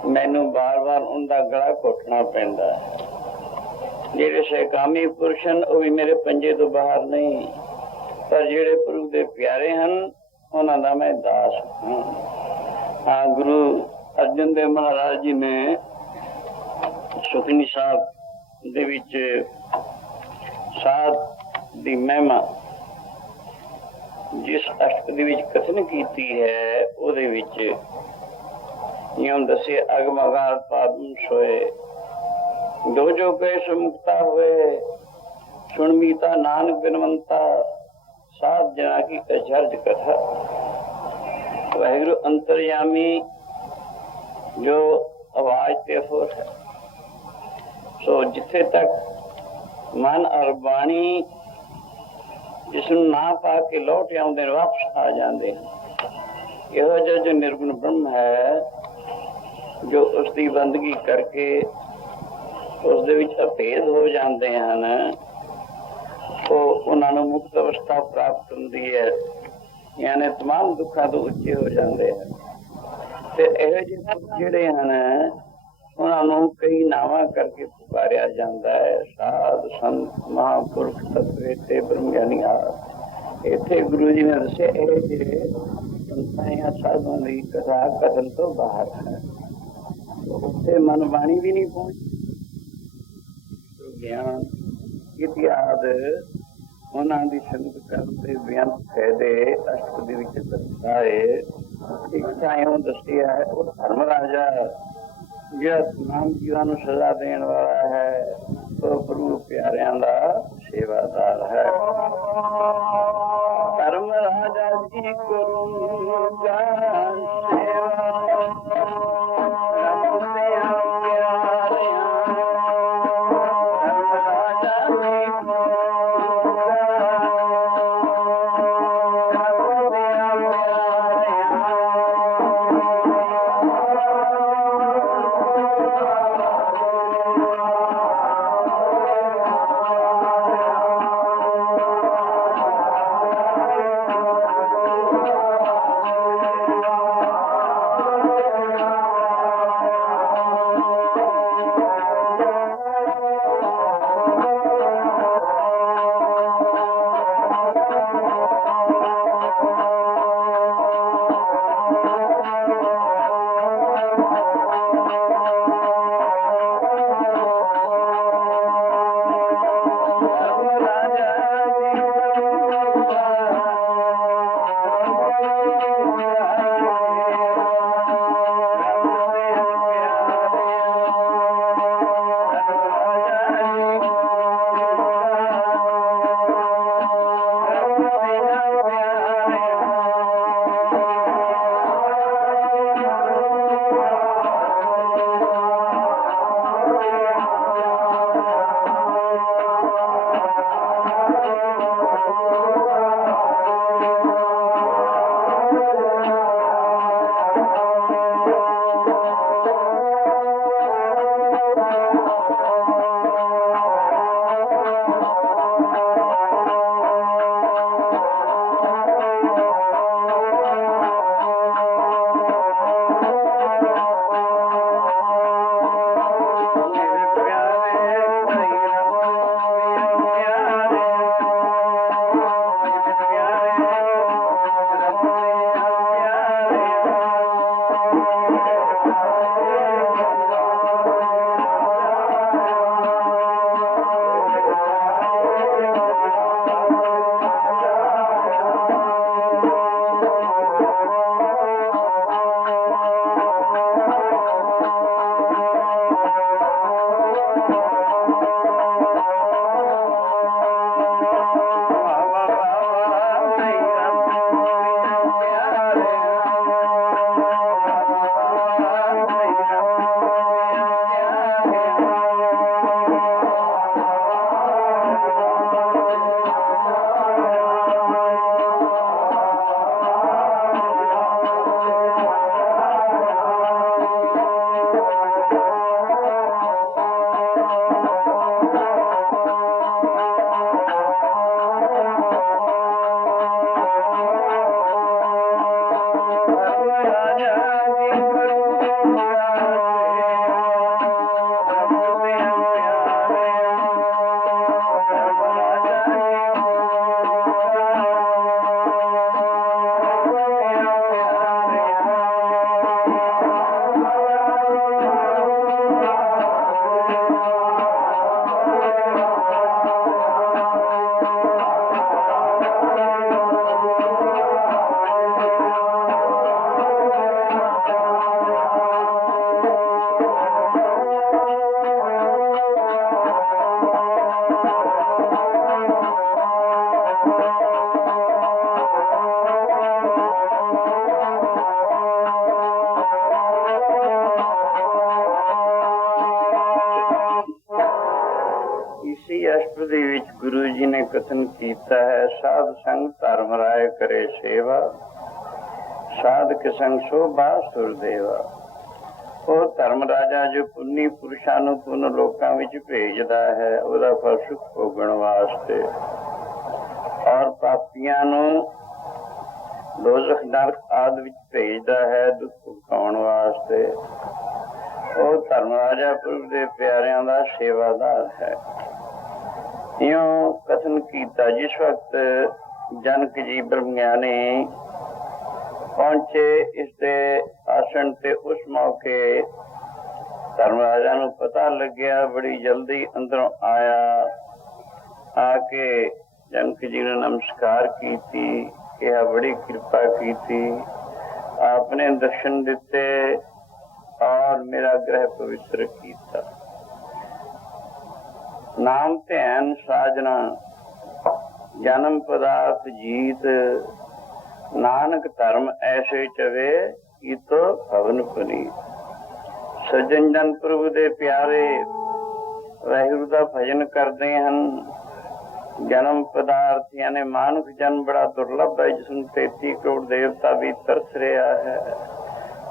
मैनूं बार बार उनका गला घुटना पैंदा है। जेड़े सैकामी पुरुष हन वो भी मेरे पंजे तो बाहर नहीं, पर जेड़े प्रभु दे प्यारे हन उन्हां दा मैं दास हां। हाँ, गुरु अर्जन देव महाराज जी ने सुखनी साहब दे विच साध दी महिमा जिस अष्टपदी विच कथन कीती है, उहदे विच इउं दसे अगम अगाध पावन सोए, दो जो गए सो मुक्ता हुए, सुन मीता नानक बिनवंता, सात जना की अचरज कथा। वाहिगुरु अंतर्यामी जो आवाज ते फुर है। सो जिथे तक मन और बाणी जिसनूं ना पा के लौट आउंदे वापस आ जाते हैं। इहो जिहा जो निर्गुण ब्रह्म है, जो उसकी बंदगी करके उस दे विच अभेद हो जाते हैं, तो उन्होंने मुक्त अवस्था प्राप्त होती है, यानी तमाम दुखों तो उच्चे हो जाते हैं। फिर इहो जिहे जिहड़े हैं उन्होंने कई नावां करके पुकारिया जाता है, साध संत महापुरुष सतवेते ब्रह्म ज्ञानी आदि। इत्थे गुरु जी ने दस्सिया इहो जिहे संतां या साधुओं की कथा कथन तो बाहर है, उत्थे मन बाणी भी नहीं पहुंचती। ज्ञान इतिहास उन्होंने दी संगत करते बेअंत फायदे अष्टपदी विच दर्शाए। एक थां दसिया है वो धर्मराजा जो तमाम जीवां नूं सजा देण वाला है, तो प्रभु प्यारियां दा सेवादार है। धर्म राजा जी करूँगा सेवा ਅਸ਼ਟਪਦੀ ਵਿੱਚ ਗੁਰੂ ਜੀ ਨੇ ਕਥਨ ਕੀਤਾ ਹੈ, ਸਾਧ ਸੰਗ ਧਰਮ ਰਾਏ ਕਰੇ ਸੇਵਾ, ਸਾਧਕ ਸੰਗ ਸੋਭਾ ਸੁਰਦੇਵਾ। ਉਹ ਧਰਮ ਰਾਜਾ ਜੋ ਪੁੰਨੀ ਪੁਰਸ਼ਾਂ ਨੂੰ ਪੁੰਨ ਲੋਕਾਂ ਵਿੱਚ ਭੇਜਦਾ ਹੈ ਉਹਦਾ ਫਲ ਸੁਖ ਭੋਗਣ ਵਾਸਤੇ, ਔਰ ਪਾਪੀਆਂ ਨੂੰ ਦੋਜ਼ਖ ਨਰਕ ਆਦਿ ਵਿੱਚ ਭੇਜਦਾ ਹੈ ਦੁੱਖ ਭੁਗਤਾਉਣ ਵਾਸਤੇ। ਉਹ ਧਰਮ ਰਾਜਾ ਪ੍ਰਭੂ ਦੇ ਪਿਆਰਿਆਂ ਦਾ ਸੇਵਾਦਾਰ ਹੈ। ਇਉਂ ਕਥਨ ਕੀਤਾ। ਜਿਸ ਵਕਤ ਜਨਕ ਜੀ ਬ੍ਰਹਮ ਗਿਆਨੀ ਪਹੁੰਚੇ ਇਸ ਦੇ ਆਸਣ ਤੇ, ਉਸ ਮੌਕੇ ਧਰਮ ਰਾਜਾ ਨੂੰ ਪਤਾ ਲੱਗਿਆ, ਬੜੀ ਜਲਦੀ ਅੰਦਰੋਂ ਆਇਆ, ਆ ਕੇ ਜਨਕ ਜੀ ਨੂੰ ਨਮਸਕਾਰ ਕੀਤੀ, ਕਿਹਾ ਬੜੀ ਕਿਰਪਾ ਕੀਤੀ, आपने दर्शन दिते और मेरा ग्रह पवित्र किया। नाम ध्यान साजना जन्म पदार्थ जीत नानक धर्म ऐसे चवे की तो भवन पुनीत। सज्जन जन प्रभु दे प्यारे वाहिगुरु दा भजन करते हैं। जन्म पदार्थ यानी मानव जन्म बड़ा दुर्लभ है, जिसमें 33 करोड़ देवता भी तरस रहा है।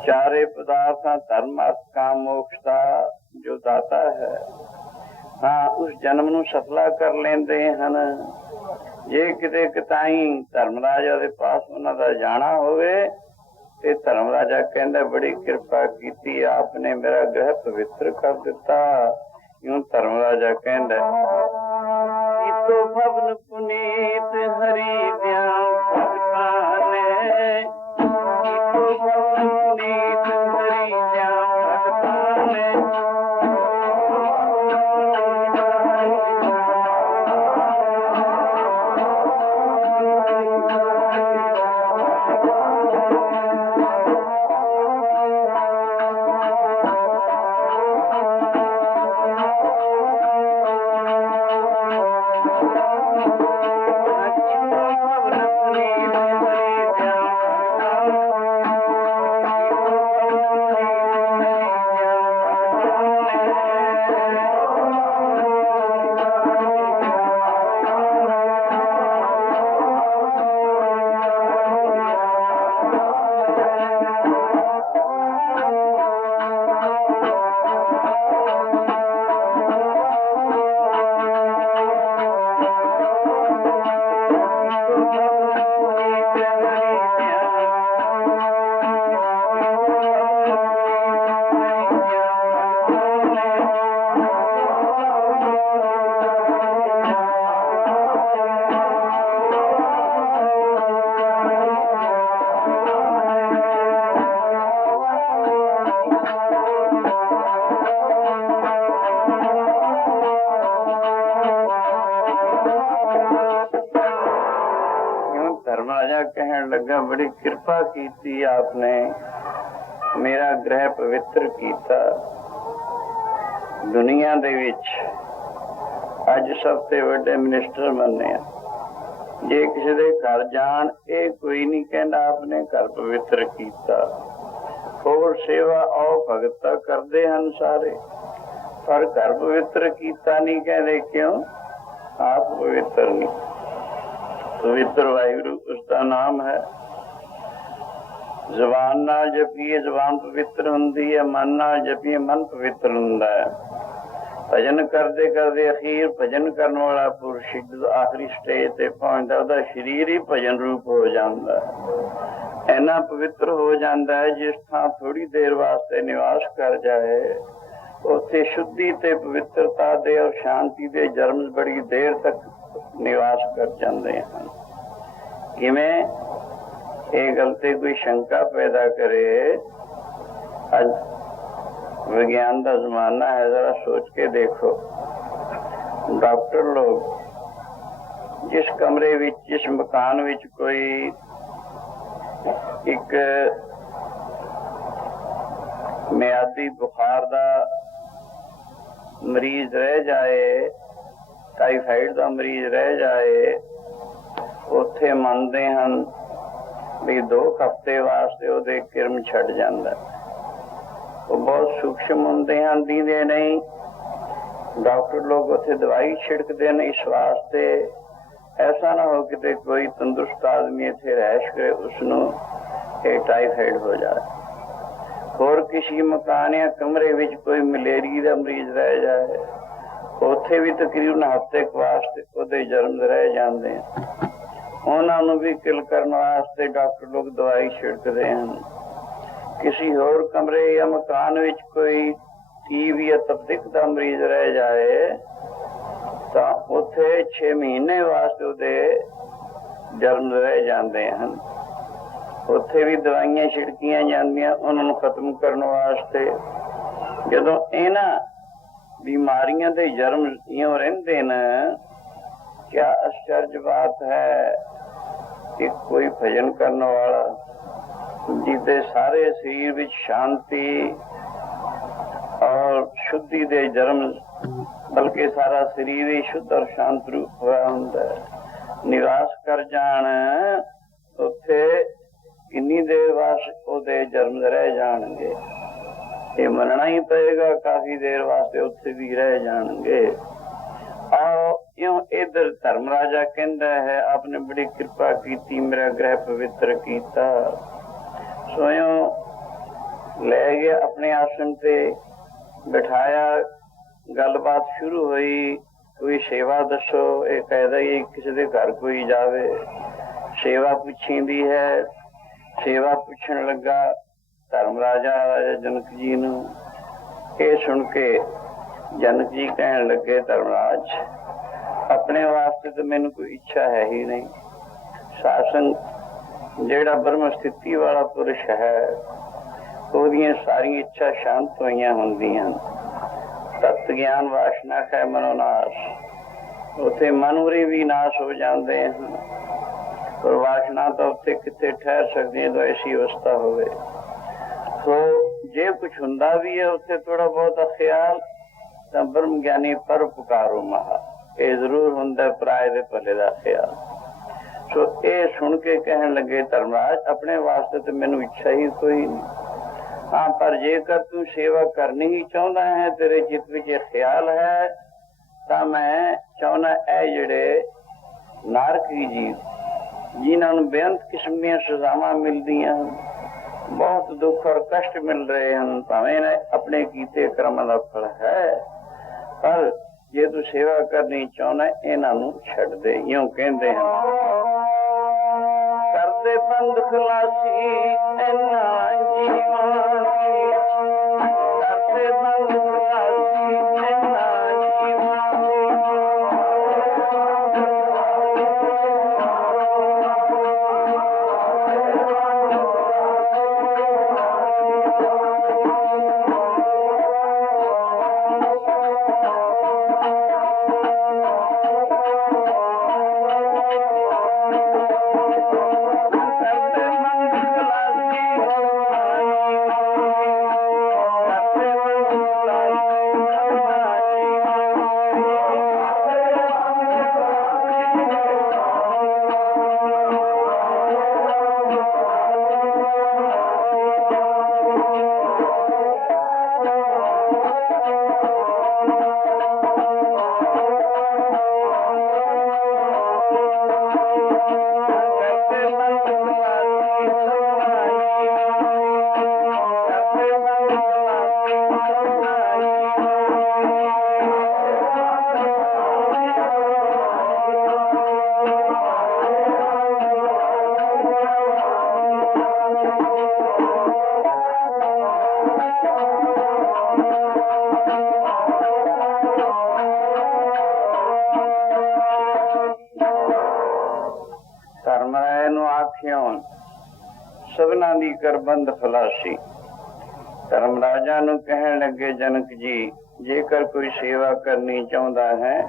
चारे पदार्थ धर्म अर्थ काम मोक्ष का जो दाता है, हाँ उस जन्म नूं सफला कर लेंदे हन। जे किते किताई धर्मराजा दे पास उन्हां दा जाना होवे ते धर्मराजा कहंदा बड़ी किरपा कीती आपने, मेरा ग्रह पवित्र कर दिता। यूं धर्मराजा कहंदा तो भवन पुनीत हरि ध्यान भगतां ने, तो भवन पुनीत हरि ध्यान भगतां ने। कहन लगा बड़ी कृपा की आपने, मेरा ग्रह पवित्र किया। दुनिया दे विच अज सबसे बड़े मिनिस्टर बने, जे किसी दे घर जान ये कोई नहीं कहना आपने घर पवित्र किया। होर सेवा और भगता करते हैं सारे, पर घर पवित्र किया नहीं कहते, क्यों? आप पवित्र नहीं। पवित्र वाहिगुरु उसका नाम है। जबान नाल जपीए जबान पवित्र हुंदी है, मन नाल जपीए मन पवित्र हुंदा है। भजन करते करते अखीर भजन करने वाला पुरुष जो आखिरी स्टेज ते पहुंचता, उसका शरीर ही भजन रूप हो जाता है। इन्ना पवित्र हो जाता है जिस थां थोड़ी देर वास्ते निवास कर जाए, उत्थे शुद्धि ते पवित्रता दे और शांति दे जर्म बड़ी देर तक निवास कर जाते हैं। किवें ये गलती कोई शंका पैदा करे, आज विज्ञान का जमाना है, जरा सोच के देखो। डॉक्टर लोग जिस कमरे विच जिस मकान विच कोई एक मियादी बुखार का मरीज रह जाए, टाइफाइड का मरीज रह जाए, उत्थे मनते हैं भी 2 हफ्ते वास्ते वो किरम छड़ जाता। वो बहुत सूक्ष्म होंगे हैं, दींदे नहीं। डॉक्टर लोग उत्थे दवाई छिड़कते हैं इस वास्ते ऐसा ना हो कि कोई तंदुरुस्त आदमी इत्थे रैश करे उसनों टाइफाइड हो जाए। होर किसी मकान या कमरे विच कोई मलेरिया का मरीज रह जाए, उत्थे भी तकरीबन हफ्ते वास्ते उहदे जर्म रह जाते हैं। उन्होंने भी किल करने वास्ते डॉक्टर लोग दवाई छिड़कते हैं। किसी होर कमरे या मकान विच कोई टीबी या तपदिक का मरीज रह जाए तो उत्थे 6 महीने वास्ते उहदे जर्म रह जाते हैं। उत्थे भी दवाइयां छिड़कियां जांदियां उन्होंने खत्म करने वास्ते। जदों इन्हां बीमारियां दे जर्म इउं रहिंदे न, क्या आश्चर्य बात है कि कोई भजन करने वाला जिसके सारे शरीर में शांति और शुद्धि दे जन्म, बल्कि सारा शरीर ही शुद्ध और शांत रूप हुआ होंदा है, निवास कर जान ਉੱਥੇ ਕਿੰਨੀ ਦੇਰ ਵਾਸਤੇ ਉਹਦੇ ਜਨਮ ਰਹਿ ਜਾਣਗੇ। ਇਹ ਮੰਨਣਾ ਹੀ ਪਏਗਾ, ਕਾਫੀ ਦੇਰ ਵਾਸਤੇ ਉੱਥੇ ਵੀ ਰਹਿ ਜਾਣਗੇ। ਆਓ ਇਉਂ ਇਧਰ ਧਰਮ ਰਾਜਾ ਕਹਿੰਦਾ ਹੈ, ਆਪਨੇ ਬੜੀ ਕਿਰਪਾ ਕੀਤੀ, ਮੇਰਾ ਗ੍ਰਹਿ ਪਵਿੱਤਰ ਕੀਤਾ। ਸੋਇਓ ਲੈ ਗਿਆ ਆਪਣੇ ਆਸਣ ਤੇ ਬਿਠਾਇਆ। ਗੱਲਬਾਤ ਸ਼ੁਰੂ ਹੋਈ, ਕੋਈ ਸੇਵਾ ਦੱਸੋ। ਇਹ ਕਹਿੰਦਾ ਹੀ ਕਿਸੇ ਦੇ ਘਰ ਕੋਈ ਜਾਵੇ, ਸੇਵਾ ਪੁੱਛੀਂਦੀ ਹੈ। ਸੇਵਾ ਪੁੱਛਣ ਲੱਗਾ ਧਰਮ ਰਾਜਾ ਜਨਕ ਜੀ ਨੂੰ। ਇਹ ਸੁਣ ਕੇ ਜਨਕ ਜੀ ਕਹਿਣ ਲੱਗੇ, ਧਰਮਰਾਜ ਆਪਣੇ ਵਾਸਤੇ ਤਾਂ ਮੈਨੂੰ ਕੋਈ ਇੱਛਾ ਹੈ ਹੀ ਨਹੀਂ। ਸਾਸਨ ਜਿਹੜਾ ਬ੍ਰਹਮ ਸਥਿਤੀ ਵਾਲਾ ਪੁਰਸ਼ ਹੈ, ਉਹਦੀਆਂ ਸਾਰੀਆਂ ਇੱਛਾ ਸ਼ਾਂਤ ਹੋਈਆਂ ਹੁੰਦੀਆਂ। ਤਤ ਗਿਆਨ ਵਾਸ਼ਨਾ ਹੈ ਮਨੋਨਾਸ਼, ਉੱਥੇ ਮਨੁਰੇ ਵੀ ਨਾਸ਼ ਹੋ ਜਾਂਦੇ ਹਨ। ਪਰ ਵਾਸ਼ਨਾ ਤਾਂ ਉੱਥੇ ਕਿੱਥੇ ਠਹਿਰ ਸਕਦੀ ਹੈ, ਜਦੋਂ ਐਸੀ ਅਵਸਥਾ ਹੋਵੇ। ਸੋ ਜੇ ਕੁਛ ਹੁੰਦਾ ਵੀ ਹੈ ਉੱਥੇ ਥੋੜਾ ਬਹੁਤ ਖਿਆਲ, ਤਾਂ ਬ੍ਰਹਮ ਗਿਆਨੀ ਪਰ ਪੁਕਾਰੋ ਮਹਾ, ਇਹ ਜ਼ਰੂਰ ਹੁੰਦਾ ਪਰਾਏ ਦੇ ਭਲੇ ਦਾ ਖਿਆਲ। ਸੋ ਇਹ ਸੁਣ ਕੇ ਕਹਿਣ ਲੱਗੇ, ਧਰਮਰਾਜ ਆਪਣੇ ਵਾਸਤੇ ਤੇ ਮੈਨੂੰ ਇੱਛਾ ਹੀ ਕੋਈ ਨਹੀਂ। ਹਾਂ, ਪਰ ਜੇਕਰ ਤੂੰ ਸੇਵਾ ਕਰਨੀ ਹੀ ਚਾਹੁੰਦਾ ਹੈ, ਤੇਰੇ ਚਿੱਤ ਵਿੱਚ ਇਹ ਖਿਆਲ ਹੈ, ਤਾਂ ਮੈਂ ਚਾਹੁੰਦਾ ਇਹ ਜਿਹੜੇ ਨਾਰਕੀ ਜੀਵ, ਜਿਨ੍ਹਾਂ ਨੂੰ ਬੇਅੰਤ ਕਿਸਮ ਦੀਆਂ ਸਜ਼ਾਵਾਂ ਮਿਲਦੀਆਂ ਹਨ, ਬਹੁਤ ਦੁੱਖ ਔਰ ਕਸ਼ਟ ਮਿਲ ਰਹੇ ਹਨ, ਭਾਵੇਂ ਆਪਣੇ ਕੀਤੇ ਕਰਮਾਂ ਦਾ ਫਲ ਹੈ, ਪਰ ਜੇ ਤੂੰ ਸੇਵਾ ਕਰਨੀ ਚਾਹੁੰਦਾ ਇਹਨਾਂ ਨੂੰ ਛੱਡ ਦੇ। ਇਉਂ ਕਹਿੰਦੇ ਹਨ, ਕਰਦੇ ਬੰਦ ਖਲਾਸੀ ਇਹਨਾਂ ਜੀਵਾਂ ਦੀ, ਕਰਦੇ ਬੰਦ ਖਲਾਸੀ ਇਹਨਾਂ ਜੀਵਾਂ ਦੀ। ਸਭਨਾਂ ਦੀ ਕਰਬੰਦ ਖਲਾਸੀ। ਧਰਮ ਰਾਜਾ ਨੂੰ ਕਹਿਣ ਲੱਗੇ, ਜਨਕ ਜੀ ਜੇਕਰ ਕੋਈ ਸੇਵਾ ਕਰਨੀ ਚਾਹੁੰਦਾ ਹੈ,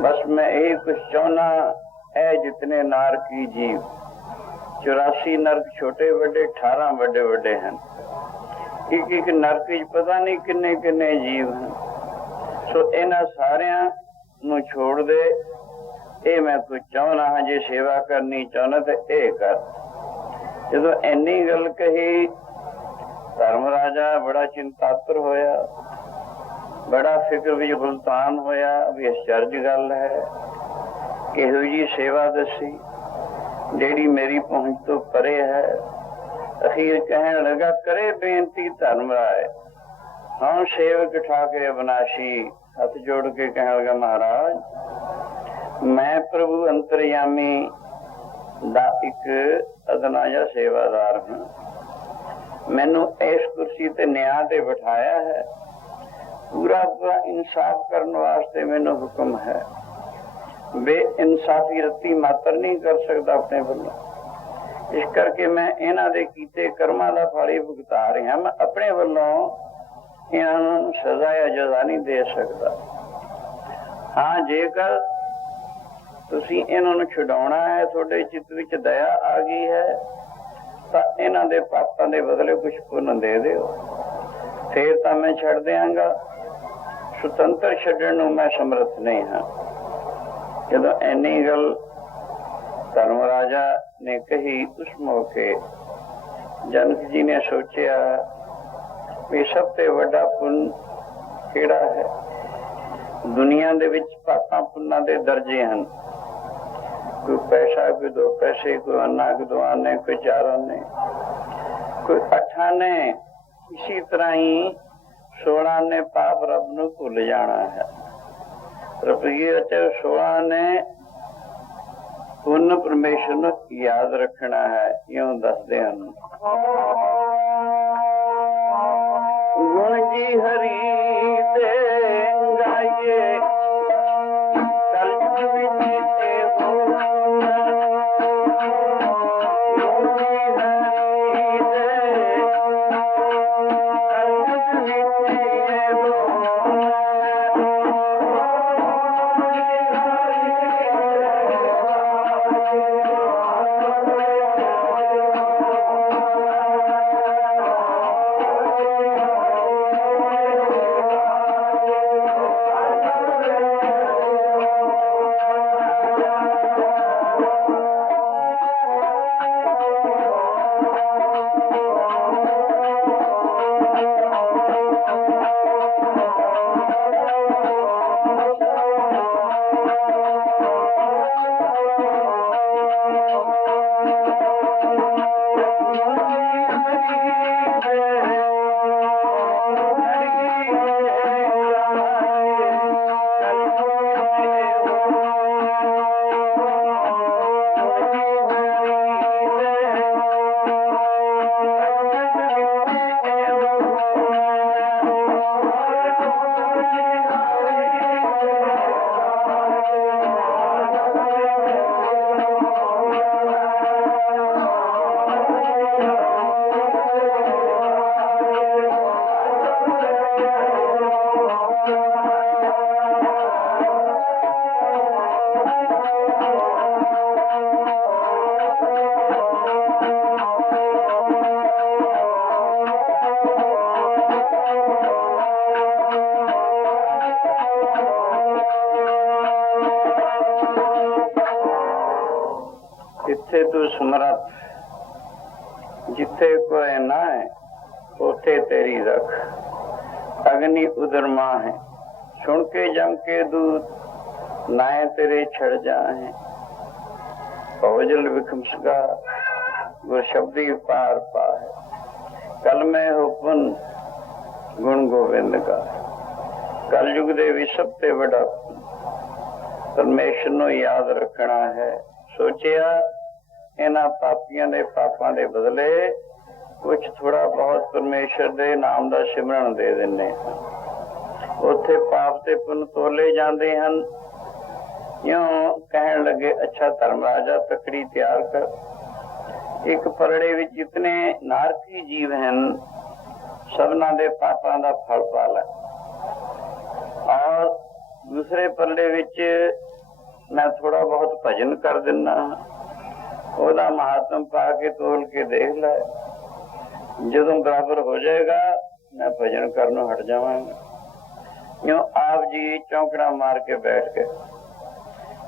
ਬਸ ਮੈਂ ਇਹ ਕੁਛ ਚਾਹੁੰਦਾ, ਇਹ ਜਿਤਨੇ ਨਾਰਕੀ ਜੀਵ, 84 ਨਰਕ ਛੋਟੇ ਵੱਡੇ, 18 ਵੱਡੇ ਵੱਡੇ ਹਨ। ਇੱਕ ਇੱਕ ਨਰਕ ਵਿੱਚ ਪਤਾ ਨਹੀਂ ਕਿੰਨੇ ਕਿੰਨੇ ਜੀਵ ਹਨ। ਸੋ ਇਹਨਾਂ ਸਾਰਿਆਂ ਨੂੰ ਛੋੜ ਦੇ, ਇਹ ਮੈਂ ਕੁਛ ਚਾਹੁੰਦਾ ਹਾਂ, ਜੇ ਸੇਵਾ ਕਰਨੀ ਚਾਹੁੰਦਾ ਤੇ ਇਹ ਕਰ। ਜਦੋਂ ਇੰਨੀ ਗੱਲ ਕਹੀ, ਧਰਮ ਰਾਜਾ ਬੜਾ ਚਿੰਤਾਤੁਰ ਹੋਇਆ, ਬੜਾ ਫਿਕਰ ਵਿੱਚ ਗੁਲਤਾਨ ਹੋਇਆ ਵੀ ਅਚਰਜ ਗੱਲ ਹੈ, ਇਹੋ ਜਿਹੀ ਸੇਵਾ ਦੱਸੀ ਜਿਹੜੀ ਮੇਰੀ ਪਹੁੰਚ ਤੋਂ ਪਰੇ ਹੈ। ਅਖੀਰ ਕਹਿਣ ਲੱਗਾ, ਕਰੇ ਬੇਨਤੀ ਧਰਮ ਰਾਏ, ਹਾਂ ਸੇਵਕ ਠਾਕਰੇ ਅਬਨਾਸ਼ੀ। ਹੱਥ ਜੋੜ ਕੇ ਕਹਿਣ ਲੱਗਾ, ਮਹਾਰਾਜ ਮੈਂ ਪ੍ਰਭੂ ਅੰਤਰਯਾਮੀ ਦਾ ਇੱਕ ਅਦਨਾ ਜਿਹਾ ਸੇਵਾਦਾਰ ਹਾਂ। ਮੈਨੂੰ ਇਸ ਕੁਰਸੀ ਤੇ ਨਿਆਂ ਤੇ ਬਿਠਾਇਆ ਹੈ, ਪੂਰਾ ਪੂਰਾ ਇਨਸਾਫ ਕਰਨ ਵਾਸਤੇ ਮੈਨੂੰ ਹੁਕਮ ਹੈ। ਬੇਇਨਸਾਫੀ ਰੱਤੀ ਮਾਤਰ ਨਹੀਂ ਕਰ ਸਕਦਾ ਆਪਣੇ ਵੱਲੋਂ। ਇਸ ਕਰਕੇ ਮੈਂ ਇਹਨਾਂ ਦੇ ਕੀਤੇ ਕਰਮਾਂ ਦਾ ਫਲ ਭੁਗਤਾ ਰਿਹਾ। ਮੈਂ ਆਪਣੇ ਵੱਲੋਂ ਇਹਨਾਂ ਨੂੰ ਸਜ਼ਾ ਜਾਂ ਜਜ਼ਾ ਨਹੀਂ ਦੇ ਸਕਦਾ। ਹਾਂ, ਜੇਕਰ ਤੁਸੀਂ ਇਹਨਾਂ ਨੂੰ ਛੁਡਾਉਣਾ ਹੈ, ਤੁਹਾਡੇ ਚਿੱਤ ਵਿੱਚ ਦਇਆ ਆ ਗਈ ਹੈ, ਤਾਂ ਇਹਨਾਂ ਦੇ ਪਾਪਾਂ ਦੇ ਬਦਲੇ ਕੁਛ ਪੁੰਨ ਦੇ ਦਿਓ, ਫੇਰ ਤਾਂ ਮੈਂ ਛੱਡ ਦਿਆਂਗਾ। ਸੁਤੰਤਰ ਛੱਡਣ ਨੂੰ ਮੈਂ ਸਮਰੱਥ ਨਹੀਂ ਹਾਂ। ਜਦੋਂ ਇੰਨੀ ਗੱਲ ਧਰਮ ਰਾਜਾ ने कही उस मौके जनक जी ने सोचा भी सब ते वड्डा पुण्य किहड़ा है। दुनिया दे विच पापां पुन्नां दे दर्जे हैं, कोई पैसा, कोई 2 पैसे, कोई अन्ना, कोई 2 आने, कोई 4 आने, कोई 8 आने। इसी तरह ही 16 ने पाप रब नूं भुल जाना है। रुपये 16 ने पुण्य परमेश्वर नूं याद रखना है। इउं दसदे हन गुण जी हरि दे गाइए जिथे तू समरथ, जिथे कोई ना है उथे तेरी रख। अग्नि उदर मां है, सुन के जम के दूत नाए तेरे छड़ जाए। ओजल विकमसगा गुर शब्दी पार पाए। कल में हो पुन गुण गोविंद का। कल युग दे भी सब ते बड़ा परमेश्वर नूं याद रखना है। सोचिया इन्हां पापियां दे पापां दे बदले कुछ थोड़ा बहुत परमेश्वर दे नाम दा सिमरन दे दिंदे हां। उत्थे पाप ते पुन तोले जांदे हन। यूं कहण लगे, अच्छा धर्मराजा तकड़ी तैयार कर। एक परड़े विच जितने नारकी जीव हैं सबना दे पापां दा फल पा लै, और दूसरे परड़े विच मैं थोड़ा बहुत भजन कर दिना, ओदा महात्म पा के तोल के देख लै। जदों बराबर हो जाएगा मैं भजन करनों हट जावांगा। यूं आप जी चौंकड़ा मार के बैठ गए।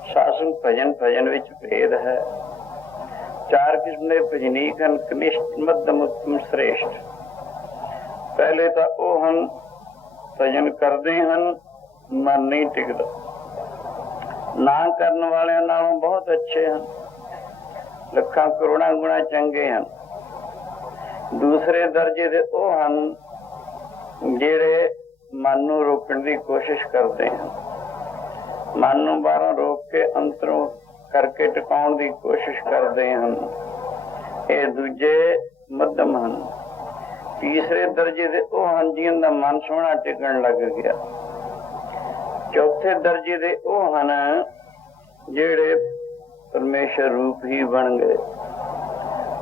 शासन भजन भजन विच भेद है। 4 किस्म के भजनीक हैं, कनिष्ठ, मध्यम, उत्तम, श्रेष्ठ। पहले तो वह हैं भजन करते हैं मन नहीं टिकता, ना करने वाले नालों बहुत अच्छे हैं, लखा करोड़ा गुणा चंगे हैं। दूसरे दर्जे दे वो हैं जेड़े मन नूं रोकण दी कोशिश करते हैं, मन नूं बाहरों रोक के अंतरों करके टिकाउण दी कोशिश करते हैं। ये दूजे मध्यम हैं। तीसरे दर्जे दे वो हैं जिन्हां दा मन सोहना टिकण लग गया। चौथे दर्जे दे वो हैं जेड़े परमेश्वर रूप ही बन गए।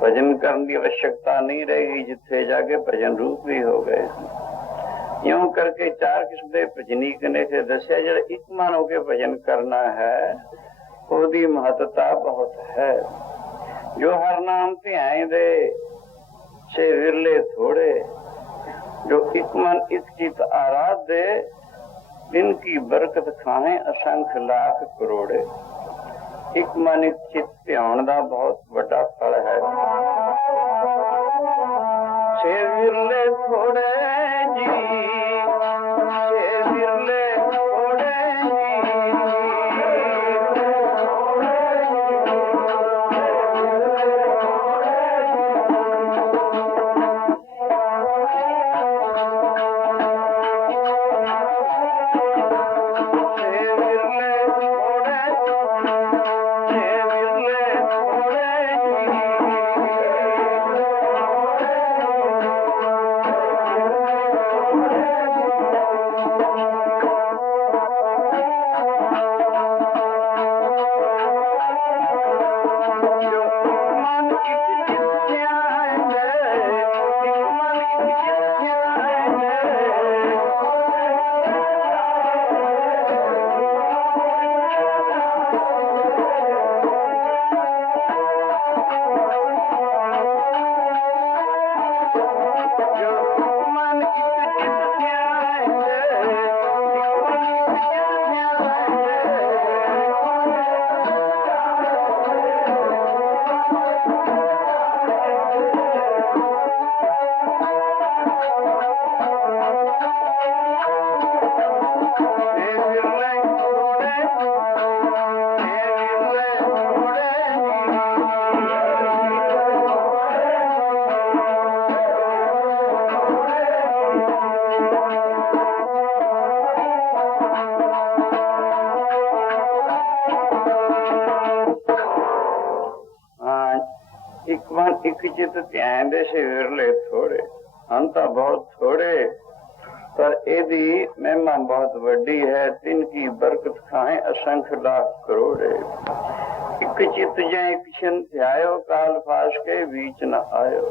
भजन करने की आवश्यकता नहीं रहेगी, जिथे जाके भजन रूप भी हो गए। यूं करके 4 किस्म के भजनीक ने से दसिया। जो एक मन होके भजन करना है उसकी महत्ता बहुत है। जो हर नाम ध्यान दे से विरले थोड़े, जो एक मन एक चित आराध दे इनकी बरकत खाए असंख्य लाख करोड़े। ਇੱਕ ਮਨ ਇੱਕ ਚਿੱਤ ਧਿਆਨ ਦਾ ਬਹੁਤ ਵੱਡਾ ਫਲ ਹੈ। ਛੇ ਵਿਰਲੇ ਥੋੜੇ ਜੀ, ਛੇ ਵਿਰਲੇ ਥੋੜੇ ਇੱਕ ਮਨ ਇੱਕ ਚਿੱਤ ਧਿਆਨ ਦੇ ਛੇ ਵਿਰਲੇ ਥੋੜੇ, ਹਨ ਤਾਂ ਬਹੁਤ ਥੋੜੇ ਪਰ ਇਹਦੀ ਮਹਿਮਾ ਬਹੁਤ ਵੱਡੀ ਹੈ। ਤਿੰਨ ਕੀ ਬਰਕਤ ਖਾਏ ਅਸੰਖ ਲਾਖ ਕਰੋੜੇ। ਇੱਕ ਚਿੱਤ ਜਾਂ ਇੱਕ ਛਿਨ ਧਿਆਇਓ, ਕਾਲ ਫਾਸ ਕੇ बीच न आयो।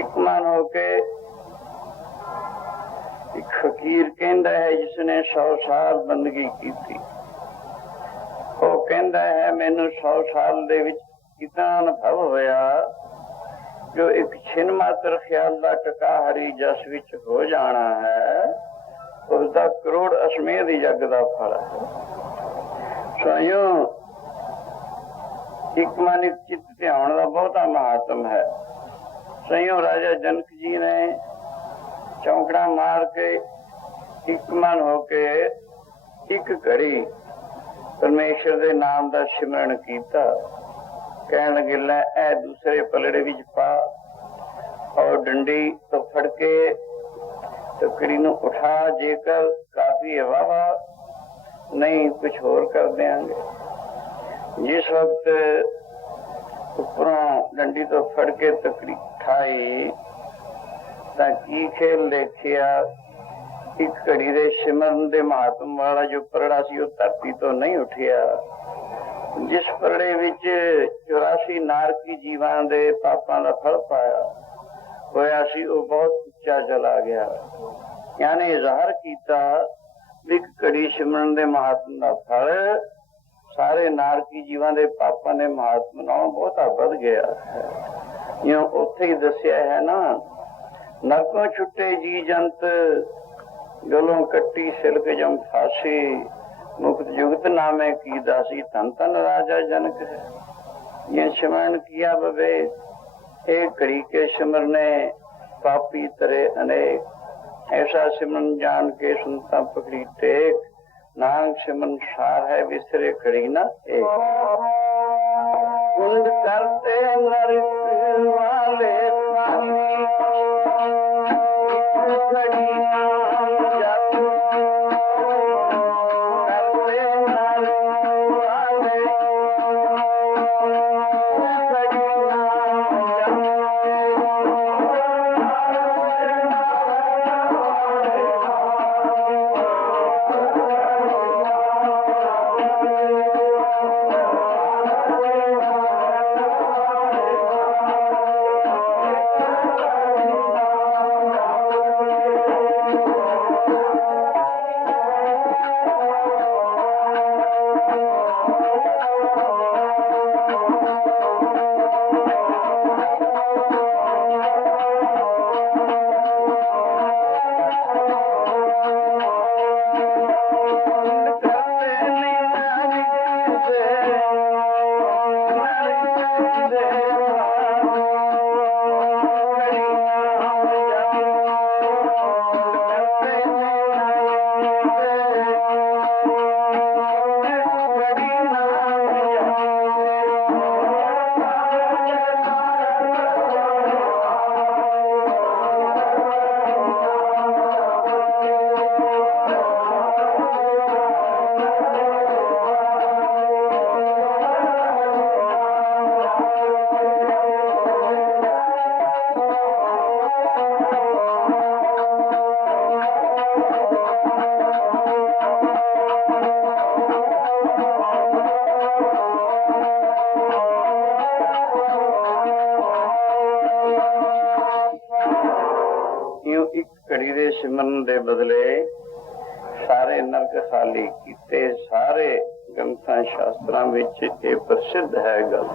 ਇੱਕ ਮਨ ਹੋ ਕੇ ਇੱਕ ਫਕੀਰ ਕਹਿੰਦਾ ਹੈ ਜਿਸਨੇ 100 ਸਾਲ ਬੰਦਗੀ ਕੀਤੀ, ਉਹ ਕਹਿੰਦਾ ਹੈ ਮੈਨੂੰ 100 ਸਾਲ ਦੇ ਵਿੱਚ इतना अनुभव होया जो एक छिन मात्र ख्याल का टका हरी जस विच हो जाना है, उसका करोड़ अश्मेध जग का फल है। स्वयं एक मन एक चित्त ध्यान का बहुता महात्म है। स्वयं राजा जनक जी ने चौंकड़ा मार के एक मन होके एक घड़ी परमेश्वर के नाम का सिमरन किया। कहन लगे लै ए दूसरे पलड़े विच पा और डंडी तो फड़ के टकड़ी नूं उठा, जेकर काफी हवा नहीं कुछ होर कर देंगे। जिस वक्त उपरों डंडी तो फड़ के तकड़ी उठाई तां की खेल देखिया, एक घड़ी दे सिमरन दे महात्म वाला जो परड़ा सी वो धरती तो नहीं उठिया। जिस परड़े विच 84 नारकी जीवां दे पापां दा फल पाया होया सी, वो बहुत उच्चा चला गया। यानी ज़ाहिर कीता एक घड़ी सिमरन दे महात्म दा फल सारे नारकी जीवां दे पापां दे महात्म नालों बहुता वध गया है। इउं उत्थे ही दस्सिया है ना, नरकों छुट्टे जी जंत, गलों कट्टी सिलक जम फांसी, मुक्त जुगत नामे की दासी, धन धन राजा जनक है। ये सिमरन किया बबे, एक घड़ी के सिमरने पापी तरे अनेक, ऐसा सिमरन जान के सुनता पकड़ी टेक, नानक सिमरन सार है विसरे घड़ी न एक। कुंड करते नरक वाले घड़ी ਇਉਂ ਇੱਕ ਘੜੀ ਦੇ ਸਿਮਰਨ ਦੇ ਬਦਲੇ ਸਾਰੇ ਨਰਕ ਖਾਲੀ ਕੀਤੇ। ਸਾਰੇ ਗ੍ਰੰਥਾਂ ਸ਼ਾਸਤਰਾਂ ਵਿੱਚ ਇਹ ਪ੍ਰਸਿੱਧ ਹੈ ਗੱਲ।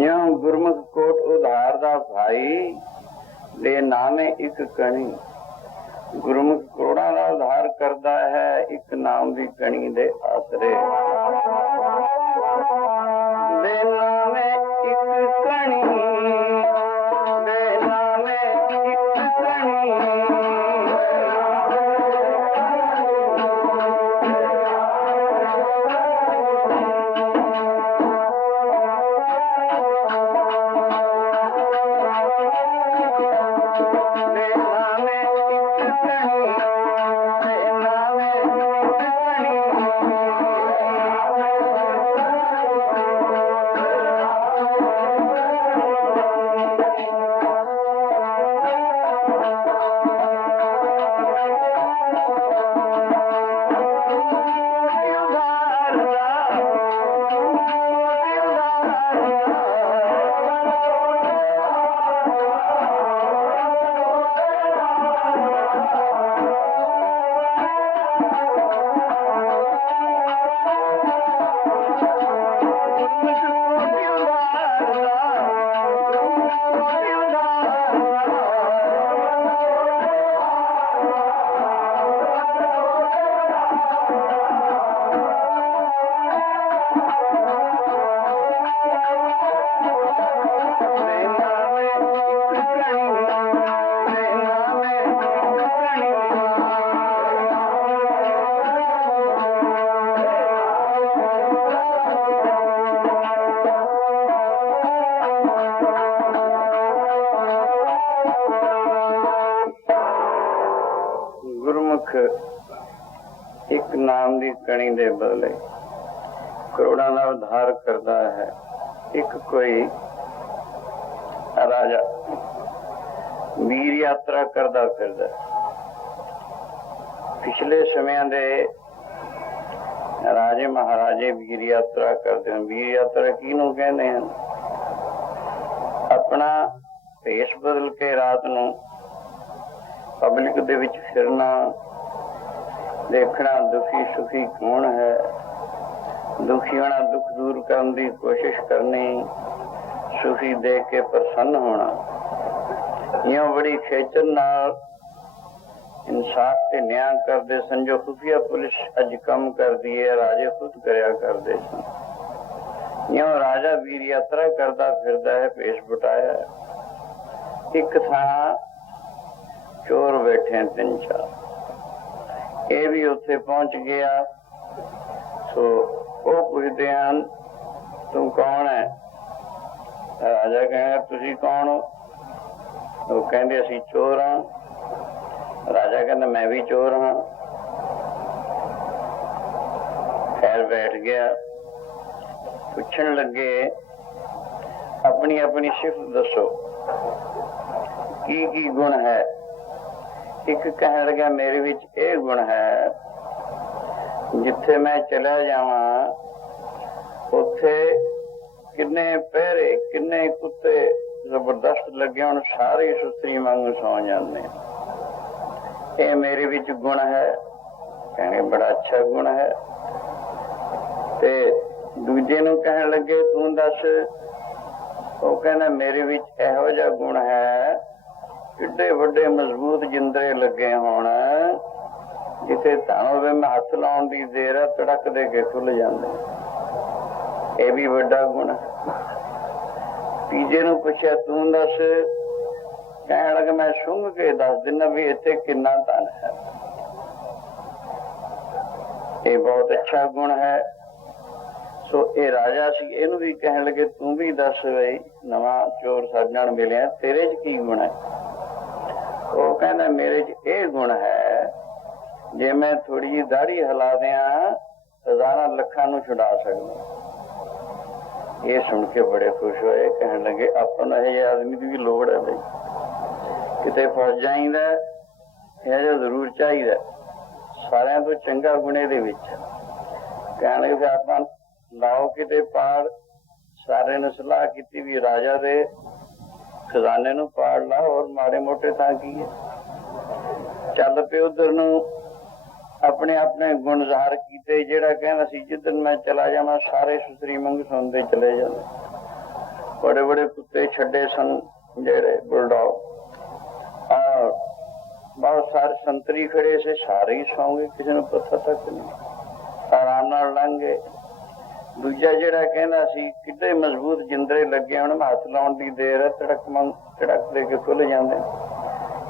ਇਉਂ ਗੁਰਮੁਖ ਕੋਟ ਉਧਾਰ ਦਾ ਭਾਈ ਦੇ ਨਾਮੇ ਇੱਕ ਕਣੀ। ਗੁਰਮੁਖ ਕਰੋੜਾਂ ਦਾ ਉਧਾਰ ਕਰਦਾ ਹੈ ਇੱਕ ਨਾਮ ਦੀ ਕਣੀ ਦੇ ਆਸਰੇ। ਦੇ ਨਾਮੇ ਇੱਕ ਕਣੀ, ਦੇ ਨਾਮੇ ਇੱਕ ਕਣੀ। ਇੱਕ ਨਾਮ ਦੀ ਕਣੀ ਦੇ ਬਦਲੇ ਕਰੋੜਾਂ ਦਾ ਉਧਾਰ ਕਰਦਾ ਹੈ। ਇੱਕ ਕੋਈ ਰਾਜਾ ਵੀਰ ਯਾਤਰਾ ਕਰਦਾ ਫਿਰਦਾ। ਪਿਛਲੇ ਸਮਿਆਂ ਦੇ ਰਾਜੇ ਮਹਾਰਾਜੇ ਵੀਰ ਯਾਤਰਾ ਕਰਦੇ ਹਨ। ਵੀਰ ਯਾਤਰਾ ਕਿਹਨੂੰ ਕਹਿੰਦੇ ਹਨ? ਆਪਣਾ ਭੇਸ ਬਦਲ ਕੇ ਰਾਤ ਨੂੰ ਪਬਲਿਕ ਦੇ ਵਿੱਚ ਫਿਰਨਾ, ਦੇਖਣਾ ਦੁਖੀ ਸੁਖੀ ਕੌਣ ਹੈ, ਦੁਖੀ ਹੋਣਾ, ਦੁੱਖ ਦੂਰ ਕਰਨ ਦੀ ਕੋਸ਼ਿਸ਼ ਕਰਨੀ, ਸੁਖੀ ਦੇਖ ਕੇ ਪ੍ਰਸੰਨ ਹੋਣਾ। ਇਉਂ ਬੜੀ ਖੇਚਲ ਨਾਲ ਇਨਸਾਫ ਤੇ ਨਿਆਂ ਕਰਦੇ ਸਨ। ਜੋ ਖੁਫੀਆ ਪੁਲਿਸ ਅੱਜ ਕੰਮ ਕਰਦੀ ਹੈ, ਰਾਜੇ ਖੁਦ ਕਰਿਆ ਕਰਦੇ ਸਨ। ਇਉਂ ਰਾਜਾ ਵੀਰ ਯਾਤਰਾ ਕਰਦਾ ਫਿਰਦਾ ਹੈ, ਭੇਸ ਬਟਾਇਆ। ਇੱਕ ਥਾਂ ਚੋਰ ਬੈਠੇ ਤਿੰਨ ਚਾਰ। ਇਹ ਵੀ ਉੱਥੇ ਪਹੁੰਚ ਗਿਆ। ਸੋ ਉਹ ਪੁੱਛਦੇ ਹਨ, ਤੂੰ ਕੌਣ ਹੈ? ਰਾਜਾ ਕਹਿੰਦਾ, ਤੁਸੀਂ ਕੌਣ ਹੋ? ਉਹ ਕਹਿੰਦੇ, ਅਸੀਂ ਚੋਰ ਹਾਂ। ਰਾਜਾ ਕਹਿੰਦਾ, ਮੈਂ ਵੀ ਚੋਰ ਹਾਂ। ਖੈਰ ਬੈਠ ਗਿਆ। ਪੁੱਛਣ ਲੱਗੇ, ਆਪਣੀ ਆਪਣੀ ਸਿਫਤ ਦੱਸੋ, ਕੀ ਕੀ ਗੁਣ ਹੈ? ਇੱਕ ਕਹਿਣ ਲੱਗਾ, ਮੇਰੇ ਵਿੱਚ ਇਹ ਗੁਣ ਹੈ, ਜਿੱਥੇ ਮੈਂ ਚਲਾ ਜਾਵਾਂ ਉੱਥੇ ਕਿੰਨੇ ਪਹਿਰੇ, ਕਿੰਨੇ ਕੁੱਤੇ ਜ਼ਬਰਦਸਤ ਲੱਗੇ ਹੋਣ, ਸਾਰੇ ਸੁਸਤਰੀ ਵਾਂਗ ਸੌ ਜਾਂਦੇ। ਇਹ ਮੇਰੇ ਵਿੱਚ ਗੁਣ ਹੈ। ਕਹਿੰਦੇ, ਬੜਾ ਅੱਛਾ ਗੁਣ ਹੈ। ਤੇ ਦੂਜੇ ਨੂੰ ਕਹਿਣ ਲੱਗੇ, ਤੂੰ ਦੱਸ। ਉਹ ਕਹਿੰਦਾ, ਮੇਰੇ ਵਿੱਚ ਇਹੋ ਜਿਹਾ ਗੁਣ ਹੈ, ਕਿੱਡੇ ਵੱਡੇ ਮਜ਼ਬੂਤ ਜਿੰਦਰੇ ਲੱਗੇ ਹੋਣ, ਜਿੱਥੇ ਧਨ ਹੋਵੇ ਮੈਂ ਹੱਥ ਲਾਉਣ ਦੀ ਦੇਰ ਹੈ, ਤੜਕ ਦੇ ਕੇ ਖੁੱਲ ਜਾਂਦੇ। ਇਹ ਵੀ ਵੱਡਾ ਗੁਣ ਹੈ। ਤੀਜੇ ਨੂੰ ਪੁੱਛਿਆ, ਤੂੰ ਦੱਸ। ਕਹਿਣ ਲੱਗਾ, ਮੈਂ ਸੁੰਘ ਕੇ ਦੱਸ ਦਿੰਦਾ ਵੀ ਇੱਥੇ ਕਿੰਨਾ ਧਨ ਹੈ। ਇਹ ਬਹੁਤ ਅੱਛਾ ਗੁਣ ਹੈ। ਸੋ ਇਹ ਰਾਜਾ ਸੀ, ਇਹਨੂੰ ਵੀ ਕਹਿਣ ਲੱਗੇ, ਤੂੰ ਵੀ ਦੱਸ ਬਈ, ਨਵਾਂ ਚੋਰ ਸਾਜਣ ਮਿਲਿਆ, ਤੇਰੇ ਚ ਕੀ ਗੁਣ ਹੈ? ਉਹ ਕਹਿੰਦਾ, ਮੇਰੇ ਚ ਇਹ ਗੁਣ ਹੈ, ਜੇ ਮੈਂ ਥੋੜੀ ਜਿਹੀ ਦਾੜੀ ਹਿਲਾ ਦਿਆਂ ਹਜ਼ਾਰਾਂ ਲੱਖਾਂ ਨੂੰ ਛੁਡਾ ਸਕਦਾ। ਇਹ ਸੁਣ ਕੇ ਬੜੇ ਖੁਸ਼ ਹੋਏ। ਕਹਿਣ ਲੱਗੇ, ਆਪਾਂ ਨੂੰ ਇਹ ਆਦਮੀ ਦੀ ਵੀ ਲੋੜ ਹੈ ਬਈ, ਕਿਤੇ ਫਸ ਜਾਈਦਾ, ਇਹ ਜਿਹਾ ਜ਼ਰੂਰ ਚਾਹੀਦਾ, ਸਾਰਿਆਂ ਤੋਂ ਚੰਗਾ ਗੁਣ ਇਹਦੇ ਵਿੱਚ। ਕਹਿਣ ਲੱਗੇ, ਆਪਾਂ ਲਾਓ ਕਿਤੇ ਪਾੜ। ਸਾਰੇ ਨੇ ਸਲਾਹ ਕੀਤੀ ਵੀ ਰਾਜਾ ਦੇ खजाने नूं पाड़ ला, और माड़े मोटे तां की है। चल पे उधर नूं अपने अपने गुण ज़ाहिर कीते। जेड़ा कहना सी जिधर मैं चला जाना सारे सुसरी मंग सुनते चले जाते। बड़े बड़े कुत्ते छड्डे सन, जेड़े बुलडॉग, और बहुत सारे संतरी खड़े से, सारे ही सौ गए, किसी ने पता तक नहीं, आराम नाल लंघ गए। दूजा जेड़ा कहना सी किड्डे मजबूत जिंदरे लगे होण, हथ लाउण दी देर है, तड़क मंग तड़क दे के खुल जांदे।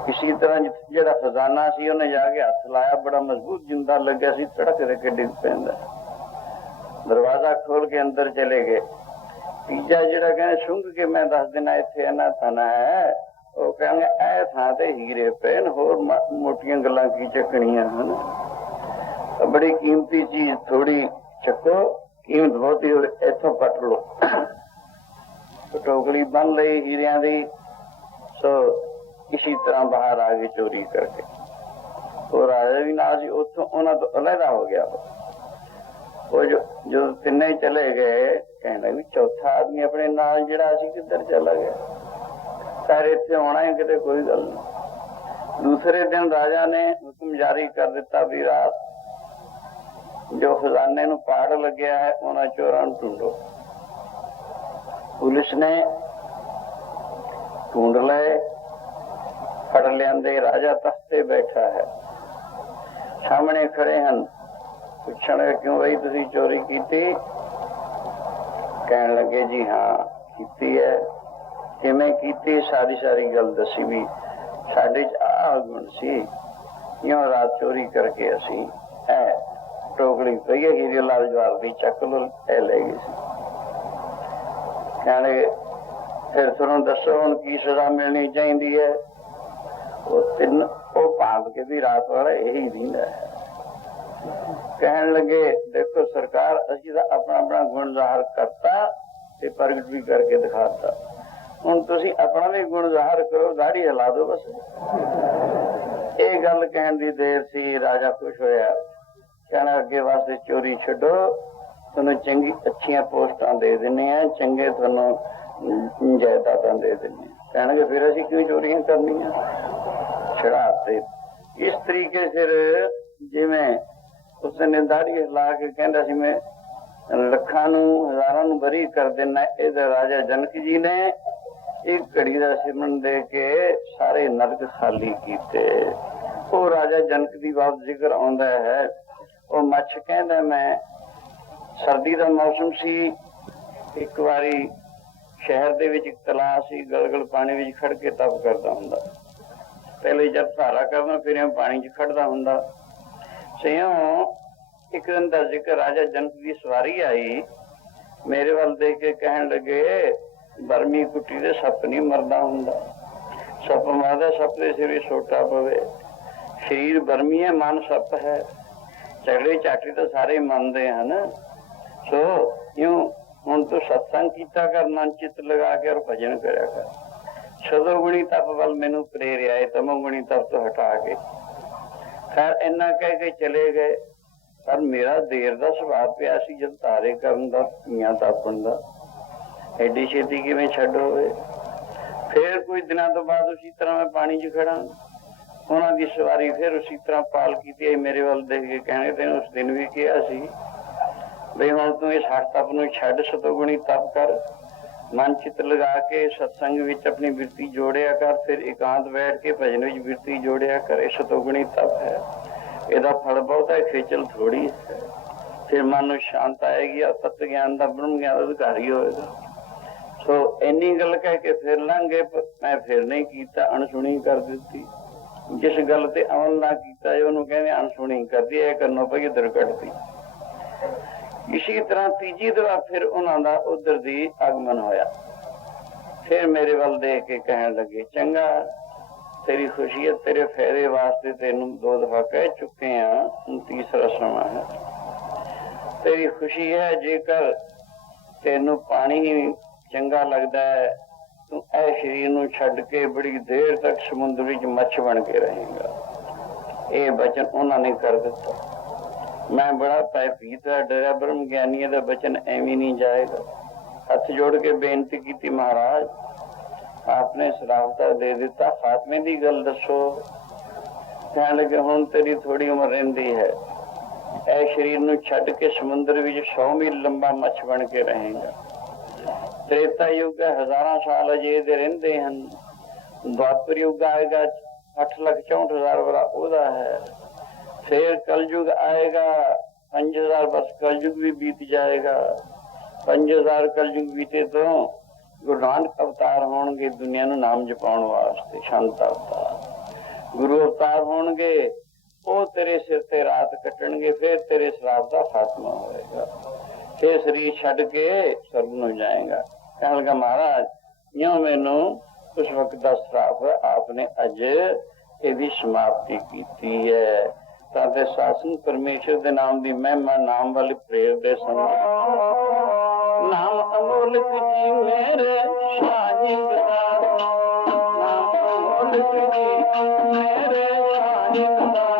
इसी तरह जेड़ा खजाना सी उन्हें जाके हथ लाया, बड़ा मजबूत जिंदा लग्या सी, तड़क दे के डिग पैंदा। दरवाजा खोल के अंदर चले गए। तीजा जेड़ा कहने सुंघ के मैं दस देना इत्थे इन्ना थाना है, वो कहेंगे ऐ थां ते हीरे पे न, होर मोटियां गल्लां की चकणियां हन। बड़ी कीमती चीज थोड़ी चको, कीमत बहुत ही, इथों पट लो। टोकरी बन ली हीरियां दी, सो इसी तरह बाहर आ गए चोरी करके। वो राजा भी ना सी, उथों उन्हां तो अलहदा हो गया। वो जो तिन्ने चले गए, कहने भी चौथा आदमी अपने नाल जिहड़ा सी किधर चला गया, सारे इत्थे आना ही किते कोई गल नहीं। दूसरे दिन राजा ने हुक्म जारी कर दिता भी रात जो खजाने नूं पाड़ लग्या है उन्हां चोरां नूं ढूंढो। पुलिस ने ढूंढ लए, फड़ लियांदे। राजा तख्ते बैठा है, सामने खड़े हैं। पुछण क्यों बई तुसीं चोरी कीती? कहण लगे जी हाँ कीती है। किवें कीती? सारी सारी गल दसी भी साडे च आ गुण सी, इउं रात चोरी करके असीं टोकरी पई है हीरे लाल जवाहर दी, चक लो, ले गई सी। कहण लगे फिर तुहानूं दसो हुण की सजा मिलनी चाहीदी है? वो भाग के भी रात वाला यही दिन है। कहन लगे देखो सरकार, असी तो अपना अपना गुण जाहिर करता ते प्रगट भी करके दिखाता, हुण तुसी अपना भी गुण जाहिर करो, दाढ़ी हिला दो बस। ये गल कहन दी देर सी, राजा खुश होया। कहना अगे वास्ते चोरी छड्डो, तुहानूं चंगी अच्छियां पोस्टां दे दिन्ने आ, चंगे तुहानूं जायदादां दे दिन्ने। कहणगे फिर असीं क्यों चोरियां करनियां? छड़ाते। इस तरीके से जिवें उसने दाढ़ी हिला के कहंदा सी मैं लखां नूं हज़ारां नूं बरी कर देना, इहदा राजा जनक जी ने एक घड़ी का सिमरन दे के सारे नरक खाली कीते। वो राजा जनक दी बात जिक्र आउंदा है। वो मच्छ कहंदा मैं सर्दी का मौसम सी, एक बारी शहर दे विच तलाब सी, गलगल पानी विच खड़ के तप करदा हुंदा। पहले जब सहारा करना फिर पानी च खड़दा हुंदा। सियों एक दिन का जिक्र, राजा जनक की सवारी आई, मेरे वाल देख के कहन लगे बर्मी कुटी दे सप नहीं मरदा हुंदा, सप मारदा सप दे सिर सोटा पवे। शरीर बर्मी है, मन सप है, झगड़े झाटी तो सारे मनते हैं। सो यूं हुण तू सत्संग कीता कर, मन चित लगा के और भजन करया कर। सदोगुणी तप वाल मैनू प्रेरिया है, तमोगुणी तप तो हटा के। खैर इन्ना कह के चले गए, पर मेरा देर का सुभाव पिया सी जब तारे करन दा, पीआं तापन दा, एडी छेती किवें छड्ड होवे। फिर कुछ दिनों तो बाद उसी तरह मैं पानी च खड़ा, उन्हां दी सवारी फिर उसी तरह पाल कीती। मेरे वाल देख के कहने तेन उस दिन भी कहा सी बई हुण तू इस हट तप नूं छड्ड, सतोगुणी तप कर, मन चित लगा के सत्संग विच अपनी बिरती जोड़िया कर, फिर एकांत बैठ के भजन विच बिरती जोड़िया कर। सतोगुणी तप है, ਇਹਦਾ फल बहुत है, खेचल थोड़ी है। फिर मन ਨੂੰ शांत आएगी और तत्व ज्ञान का ब्रह्म ज्ञान का अधिकारी होएगा। सो इन्नी गल कह के फिर लंघे, मैं फिर नहीं कीता, अनसुनी कर दी। जिस गल ते अमल ना कीता ਉਹਨੂੰ ਕਹਿੰਦੇ अनसुनी कर दी, ਇਹ करनों पई इधर कटती। इसी तरह तीजी दफा फिर उन्होंने उधर दी आगमन होया। फिर मेरे वाल देख के कहन लगे चंगा तेरी खुशी है, तेरे फायदे वास्ते तेनू 2 दफा कह चुके हैं, तीसरा समा है। तेरी खुशी है जेकर तेनू पानी चंगा लगता है, तू ऐ शरीर नू छड्ड के बड़ी देर तक समुद्र विच मच्छ बन के रहेगा। ये वचन उन्होंने कर दिता। मैं बड़ा भयभीत है, डरा ब्रह्म ज्ञानी का वचन एवं नहीं जाएगा। हथ जोड़ के बेनती की महाराज आपने श्रावता दे दिता, खात्मे की गल दसो। कहने लगे हुण तेरी थोड़ी उम्र रहिंदी है, ए शरीर नूं छड्ड के समुद्र विच 100 मील लंबा मच्छ बन के रहेगा। त्रेता युग है, 1000 साल अजे दे रहिंदे हन। द्वापर युग आएगा, 8,64,000 बड़ा ओदा है। फिर कलयुग आएगा, 5000 वर्ष कलयुग भी बीत जाएगा। 5000 कलयुग बीते तो गुरु नानक अवतार होणगे दुनिया नूं नाम जपाउण वास्ते, संत अवतार। गुरु अवतार होणगे, वो तेरे सिर ते रात कटणगे, फिर तेरे श्राप का खात्मा होएगा, फिर शरीर छड्ड के स्वर्ग नूं जाएगा। कहण लगा महाराज यो मैनू उस वक्त का श्राप है, आपने अज इसकी समाप्ति की है। ताते शासन परमेश्वर के नाम की महिमा, नाम वाली प्रेर दे समय नाम अमोलक जी मेरे शाहिद दा, नाम अमोलक जी मेरे शाहिद दा।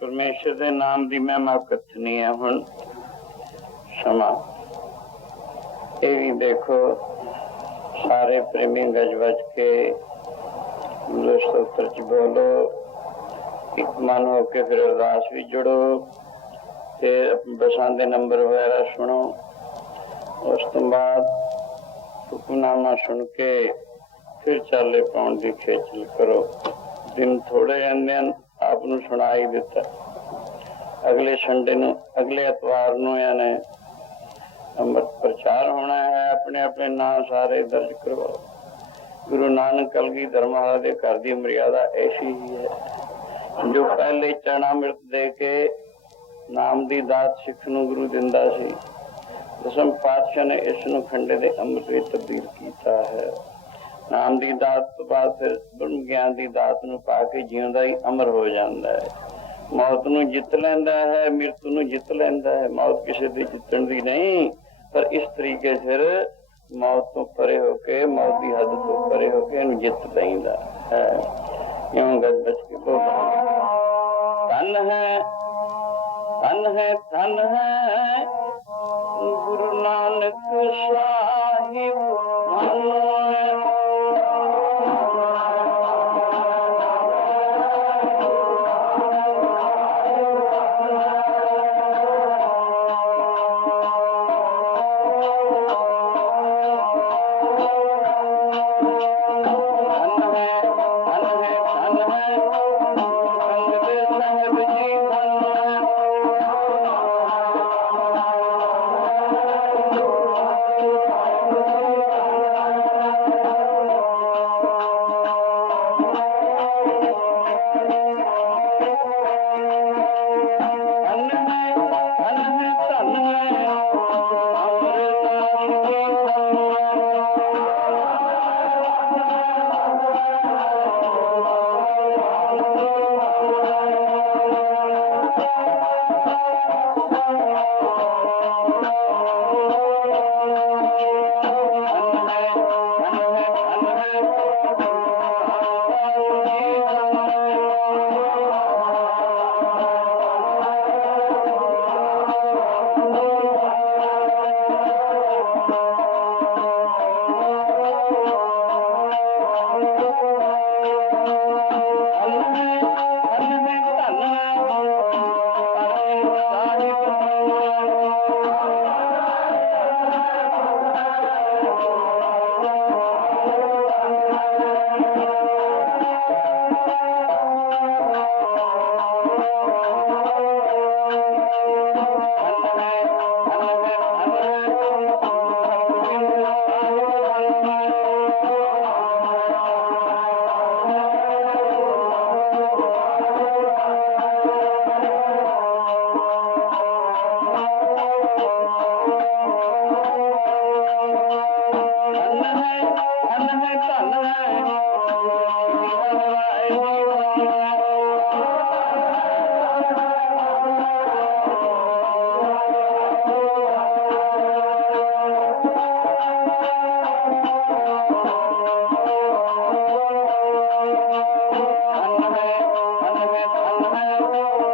परमेश्वर के नाम की महिमा कथनी है। हुण समा ये भी देखो, सारे प्रेमी गज बज के स्तोत्र च बोलो, एक मन होके फिर अरदास भी जुड़ो, फिर बसां दे नंबर वगैरह सुनो। उस तो बाद हुक्मनामा सुन के फिर चाले पाउण की खेचल करो। दिन थोड़े आंदे आपनू सुना ही दिता। अगले संडे नूं, अगले एतवार नूं यानी अमृत प्रचार होना है। अपने अपने नाम सारे दर्ज करवाओ। गुरु नानक कलगीधर महाराज के घर की मर्यादा ऐसी ही है। जो पहले चरणामृत दे के नाम की दात सिख नूं गुरु दिंदा सी, दसम पातशाह ने इसनूं खंडे दे अमृत में तब्दील किया है। नाम की दात तो बाद फिर ब्रह्म ज्ञान की दात नूं पा के जिउंदा ही अमर हो जाता है। मौत नूं जित लैंदा है, मृत्यु नूं जित लैंदा है। मौत किसी की जितण दी नहीं, पर इस तरीके फिर मौत तो परे होके, मौत की हद तो परे होके इन्हूं जित लैंदा है। यूं गज बज के बोलो, धन है धन है धन है गुरु नानक साहिब धन है। Hare